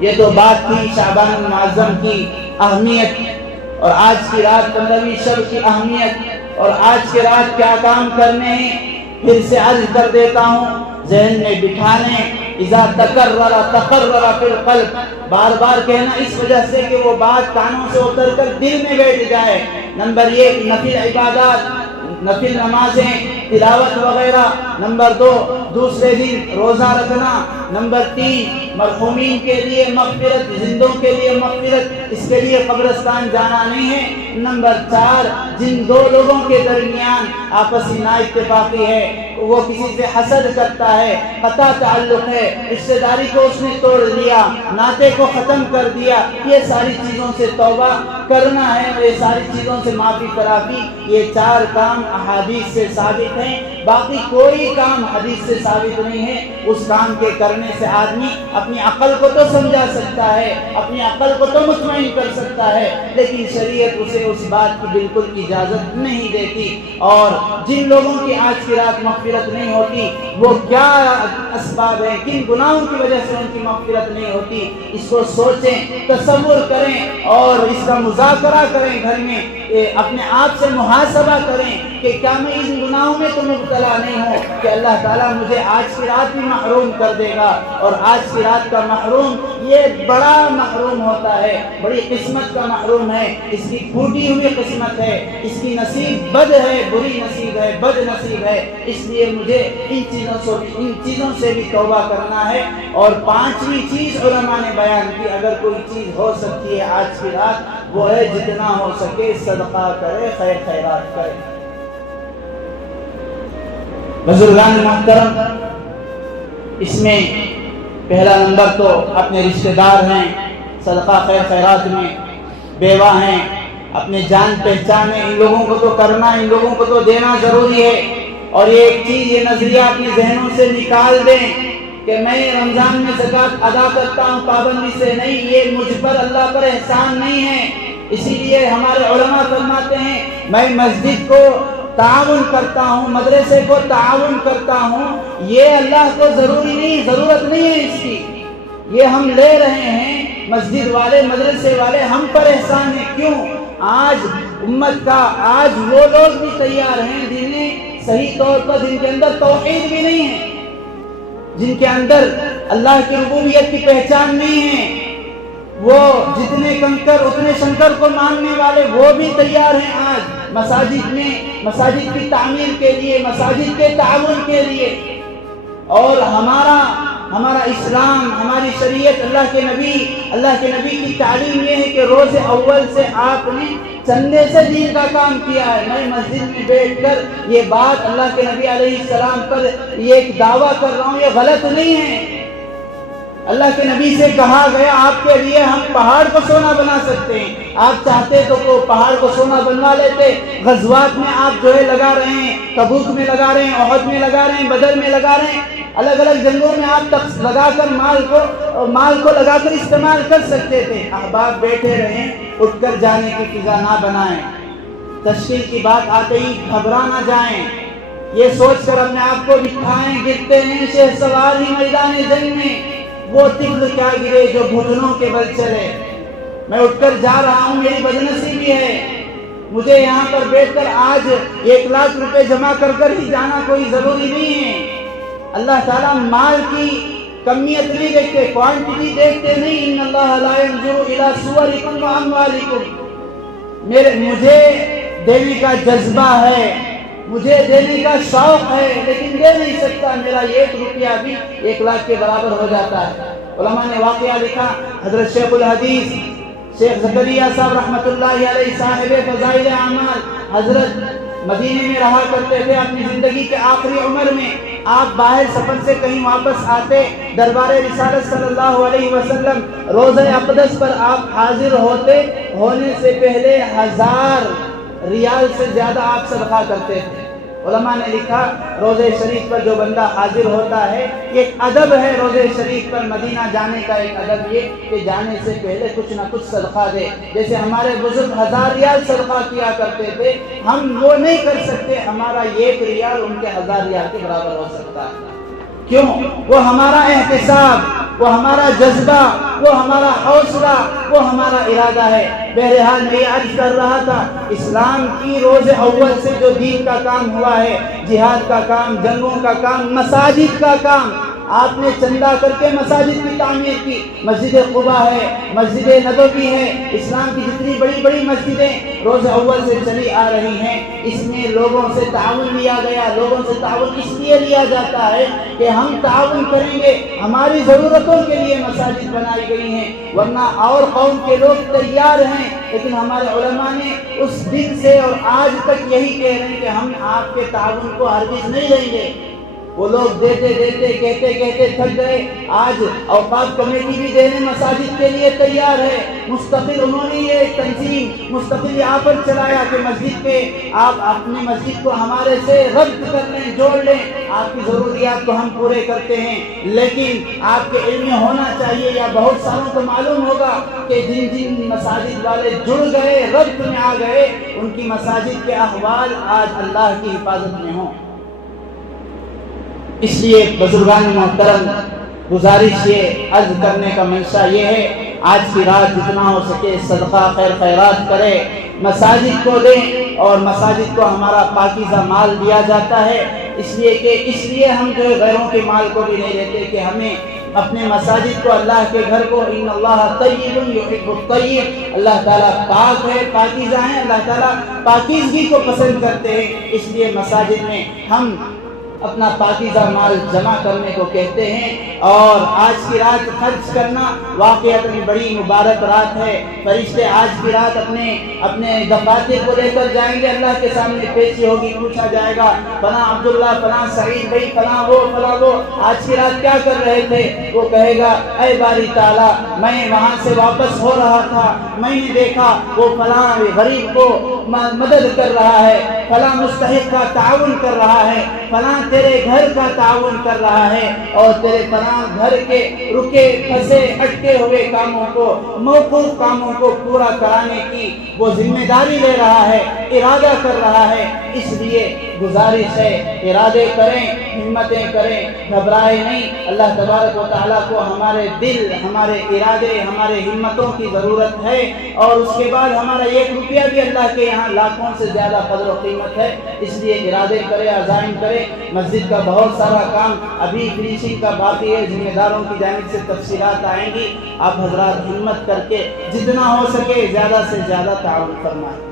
یہ تو بات تھی شعبان المعظم کی اہمیت اور آج کی رات 15ویں شب کی اہمیت اور آج کی رات کیا کام کرنے ہیں، پھر سے عرض کر دیتا ہوں، ذہن میں بٹھا لیں۔ اذا تقرر فی القلب، بار بار کہنا اس وجہ سے کہ وہ بات کانوں سے اتر کر دل میں بیٹھ جائے۔ نمبر 1 نفل عبادات، نفل نمازیں، تلاوت وغیرہ۔ نمبر 2 دوسرے دن روزہ رکھنا۔ نمبر 3 مرحومین کے لیے مغفرت، زندوں کے لیے مغفرت، اس کے لیے قبرستان جانا نہیں ہے۔ نمبر 4 جن 2 لوگوں کے درمیان آپسی نا اتفاقی ہے، وہ کسی سے حسد کرتا ہے، قطع تعلق ہے، رشتہ داری کو اس نے توڑ دیا، ناطے کو ختم کر دیا، یہ ساری چیزوں سے توبہ کرنا ہے اور یہ ساری چیزوں سے معافی طلبی۔ یہ 4 کام احادیث سے ثابت ہیں، باقی کوئی کام حدیث سے ثابت نہیں ہے۔ اس کام کے کرنے سے آدمی اپنی عقل کو تو سمجھا سکتا ہے، اپنی عقل کو تو مطمئن کر سکتا ہے، لیکن شریعت اسے اس بات کی بالکل اجازت نہیں دیتی۔ اور جن لوگوں کی آج کی رات مغفرت نہیں ہوتی وہ کیا اسباب ہیں، کن گناہوں کی وجہ سے ان کی مغفرت نہیں ہوتی، اس کو سوچیں، تصور کریں اور اس کا مذاکرہ کریں، گھر میں اپنے آپ سے محاسبہ کریں کہ کیا میں ان گناہوں میں تو مبتلا نہیں ہوں کہ اللہ تعالیٰ مجھے آج کی رات بھی محروم کر دے گا. اور آج کی رات کا محروم یہ بڑا محروم ہوتا ہے, بڑی قسمت کا محروم ہے, اس کی پھوٹی ہوئی قسمت ہے, اس کی نصیب بد ہے, بری نصیب ہے, بد نصیب ہے. اس لیے مجھے ان چیزوں سے بھی توبہ کرنا ہے. اور پانچویں چیز علماء نے بیان کی, اگر کوئی چیز ہو سکتی ہے آج کی رات وہ ہے جتنا ہو سکے صدقہ کرے, خیر خیرات کرے. بزرگان محترم, اس میں پہلا نمبر تو اپنے رشتہ دار ہیں, صدقہ خیر خیرات میں بیوہ ہیں, اپنے جان پہچان ہیں, ان لوگوں کو تو کرنا, ان لوگوں کو تو دینا ضروری ہے. اور یہ ایک چیز, یہ نظریہ اپنے ذہنوں سے نکال دیں کہ میں رمضان میں زکوٰۃ ادا کرتا ہوں پابندی سے, نہیں, یہ مجھ پر اللہ پر احسان نہیں ہے. اسی لیے ہمارے علماء فرماتے ہیں میں مسجد کو تعاون کرتا ہوں, مدرسے کو تعاون کرتا ہوں, یہ اللہ کو ضروری نہیں, ضرورت نہیں ہے اس کی, یہ ہم لے رہے ہیں. مسجد والے, مدرسے والے ہم پر احسان ہے. کیوں؟ آج امت کا, آج وہ لوگ بھی تیار ہیں جنہیں صحیح طور پر, جن کے اندر توحید بھی نہیں ہے, جن کے اندر اللہ کی ربوبیت کی پہچان نہیں ہے, وہ جتنے کنکر اتنے شنکر کو ماننے والے, وہ بھی تیار ہیں آج مساجد میں, مساجد کی تعمیر کے لیے, مساجد کے تعاون کے لیے. اور ہمارا اسلام, ہماری شریعت, اللہ کے نبی کی تعلیم یہ ہے کہ روز اول سے آپ نے چندے سے دین کا کام کیا ہے. میں مسجد میں بیٹھ کر یہ بات اللہ کے نبی علیہ السلام پر یہ ایک دعویٰ کر رہا ہوں, یہ غلط نہیں ہے. اللہ کے نبی سے کہا گیا آپ کے لیے ہم پہاڑ کو سونا بنا سکتے ہیں, آپ چاہتے تو پہاڑ کو سونا بنوا لیتے. غزوات میں آپ جو ہے لگا رہے ہیں, تبوک میں لگا رہے ہیں, احد میں لگا رہے ہیں, بدر میں لگا رہے ہیں, الگ الگ جنگوں میں آپ لگا کر مال کو لگا کر استعمال کر سکتے تھے. احباب بیٹھے رہیں, اٹھ کر جانے کی فضا نہ بنائیں, تشکیل کی بات آتے ہی گھبرا نہ جائیں, یہ سوچ کر اپنے آپ کو بٹھائیں گرتے ہیں شہ سوار ہی میدان جنگ میں, وہ طفل کیا گرے جو گھٹنوں کے بل چلے. میں اٹھ کر جا رہا ہوں, میری بدنصیبی ہے, مجھے یہاں پر بیٹھ کر آج 1 لاکھ روپے جمع کر ہی جانا کوئی ضروری نہیں ہے. اللہ تعالیٰ مال کی کمیت نہیں دیکھتے, کوانٹٹی دیکھتے نہیں. ان اللہ لا ينظر الى صورکم واموالکم. مجھے دینے کا جذبہ ہے, مجھے دینے کا شوق ہے, لیکن دے نہیں سکتا. میرا 1 روپیہ بھی 1 لاکھ کے برابر ہو جاتا ہے. علماء نے واقعہ لکھا, حضرت شیخ الحدیث شیخ زکریا صاحب رحمۃ اللہ علیہ, صاحب فضائل اعمال, حضرت مدینے میں رہا کرتے تھے. اپنی زندگی کے آخری عمر میں آپ باہر سفر سے کہیں واپس آتے, دربار رسالت صلی اللہ علیہ وسلم روضہ اقدس پر آپ حاضر ہونے سے پہلے 1000 ریال سے زیادہ آپ صدقہ کرتے تھے. علماء نے لکھا روضہ شریف پر جو بندہ حاضر ہوتا ہے, یہ ایک ادب ہے روضہ شریف پر مدینہ جانے کا, ایک ادب یہ کہ جانے سے پہلے کچھ نہ کچھ صدقہ دے. جیسے ہمارے بزرگ 1000 ریال صدقہ کیا کرتے تھے, ہم وہ نہیں کر سکتے. ہمارا 1 ریال ان کے 1000 ریال کے برابر ہو سکتا ہے. کیوں؟ وہ ہمارا احتساب, وہ ہمارا جذبہ, وہ ہمارا حوصلہ, وہ ہمارا ارادہ ہے. بہرحال میں یہ عرض کر رہا تھا, اسلام کی روز اول سے جو دین کا کام ہوا ہے, جہاد کا کام, جنگوں کا کام, مساجد کا کام, آپ نے چندہ کر کے مساجد کی تعمیر کی. مسجد قباء ہے, مسجد نبوی ہے, اسلام کی جتنی بڑی بڑی مسجدیں روز اول سے چلی آ رہی ہیں, اس میں لوگوں سے تعاون لیا گیا. لوگوں سے تعاون اس لیے لیا جاتا ہے کہ ہم تعاون کریں گے, ہماری ضرورتوں کے لیے مساجد بنائی گئی ہیں, ورنہ اور قوم کے لوگ تیار ہیں. لیکن ہمارے علماء نے اس دن سے اور آج تک یہی کہہ رہے ہیں کہ ہم آپ کے تعاون کو ہرگز نہیں لیں گے. وہ لوگ دیتے کہتے تھک گئے. آج اوقاف کمیٹی بھی دینے مساجد کے لیے تیار ہے. مستقل انہوں نے یہ تنظیم مستقل یہاں پر چلایا کہ مسجد کے آپ اپنی مسجد کو ہمارے سے ربط کر لیں, جوڑ لیں, آپ کی ضروریات کو ہم پورے کرتے ہیں. لیکن آپ کے علم میں ہونا چاہیے, یا بہت ساروں کو معلوم ہوگا کہ جن مساجد والے جڑ گئے, ربط میں آ گئے, ان کی مساجد کے احوال آج اللہ کی حفاظت میں ہوں. اس لیے بزرگان محترم, گزارش یہ عرض کرنے کا منشا یہ ہے, آج کی رات جتنا ہو سکے صدقہ خیر خیرات کرے. مساجد کو دیں، اور مساجد کو ہمارا پاکیزہ مال دیا جاتا ہے، اس لیے ہم جو غیروں کے مال کو بھی نہیں لیتے کہ ہمیں اپنے مساجد کو، اللہ کے گھر کو، ان اللہ طیب یحب الطیب، اللہ تعالیٰ پاک ہے، پاکیزہ ہیں، اللہ تعالیٰ پاکیزگی کو پسند کرتے ہیں، اس لیے مساجد میں ہم اپنا پاکیزہ مال جمع کرنے کو کہتے ہیں۔ اور آج کی رات خرچ کرنا واقعتاً بڑی مبارک رات ہے۔ فرشتے آج کی رات اپنے دفاتر کو لے کر جائیں گے، اللہ کے سامنے پیشی ہوگی، پوچھا جائے گا فلاں عبداللہ، فلاں سعید بھائی، فلاں وہ آج کی رات کیا کر رہے تھے؟ وہ کہے گا اے باری تعالیٰ، میں وہاں سے واپس ہو رہا تھا، میں نے دیکھا وہ فلاں غریب کو مدد کر رہا ہے، فلاں مستحق کا تعاون کر رہا ہے، فلاں تیرے گھر کا تعاون کر رہا ہے، اور تیرے فلاں گھر کے رکے پھنسے اٹکے ہوئے کاموں کو، موقوف کاموں کو پورا کرانے کی وہ ذمہ داری لے رہا ہے، ارادہ کر رہا ہے۔ اس لیے گزارش ہے، ارادے کریں، ہمتیں کریں، گھبرائے نہیں۔ اللہ تبارک و تعالیٰ کو ہمارے دل، ہمارے ارادے، ہمارے ہمتوں کی ضرورت ہے، اور اس کے بعد ہمارا ایک روپیہ بھی اللہ کے یہاں لاکھوں سے زیادہ قدر و قیمت ہے۔ اس لیے ارادے کریں، عزائم کریں۔ مسجد کا بہت سارا کام ابھی فنیشنگ کا باقی ہے، ذمہ داروں کی جانب سے تفصیلات آئیں گی۔ آپ حضرات ہمت کر کے جتنا ہو سکے زیادہ سے زیادہ تعاون فرمائیں۔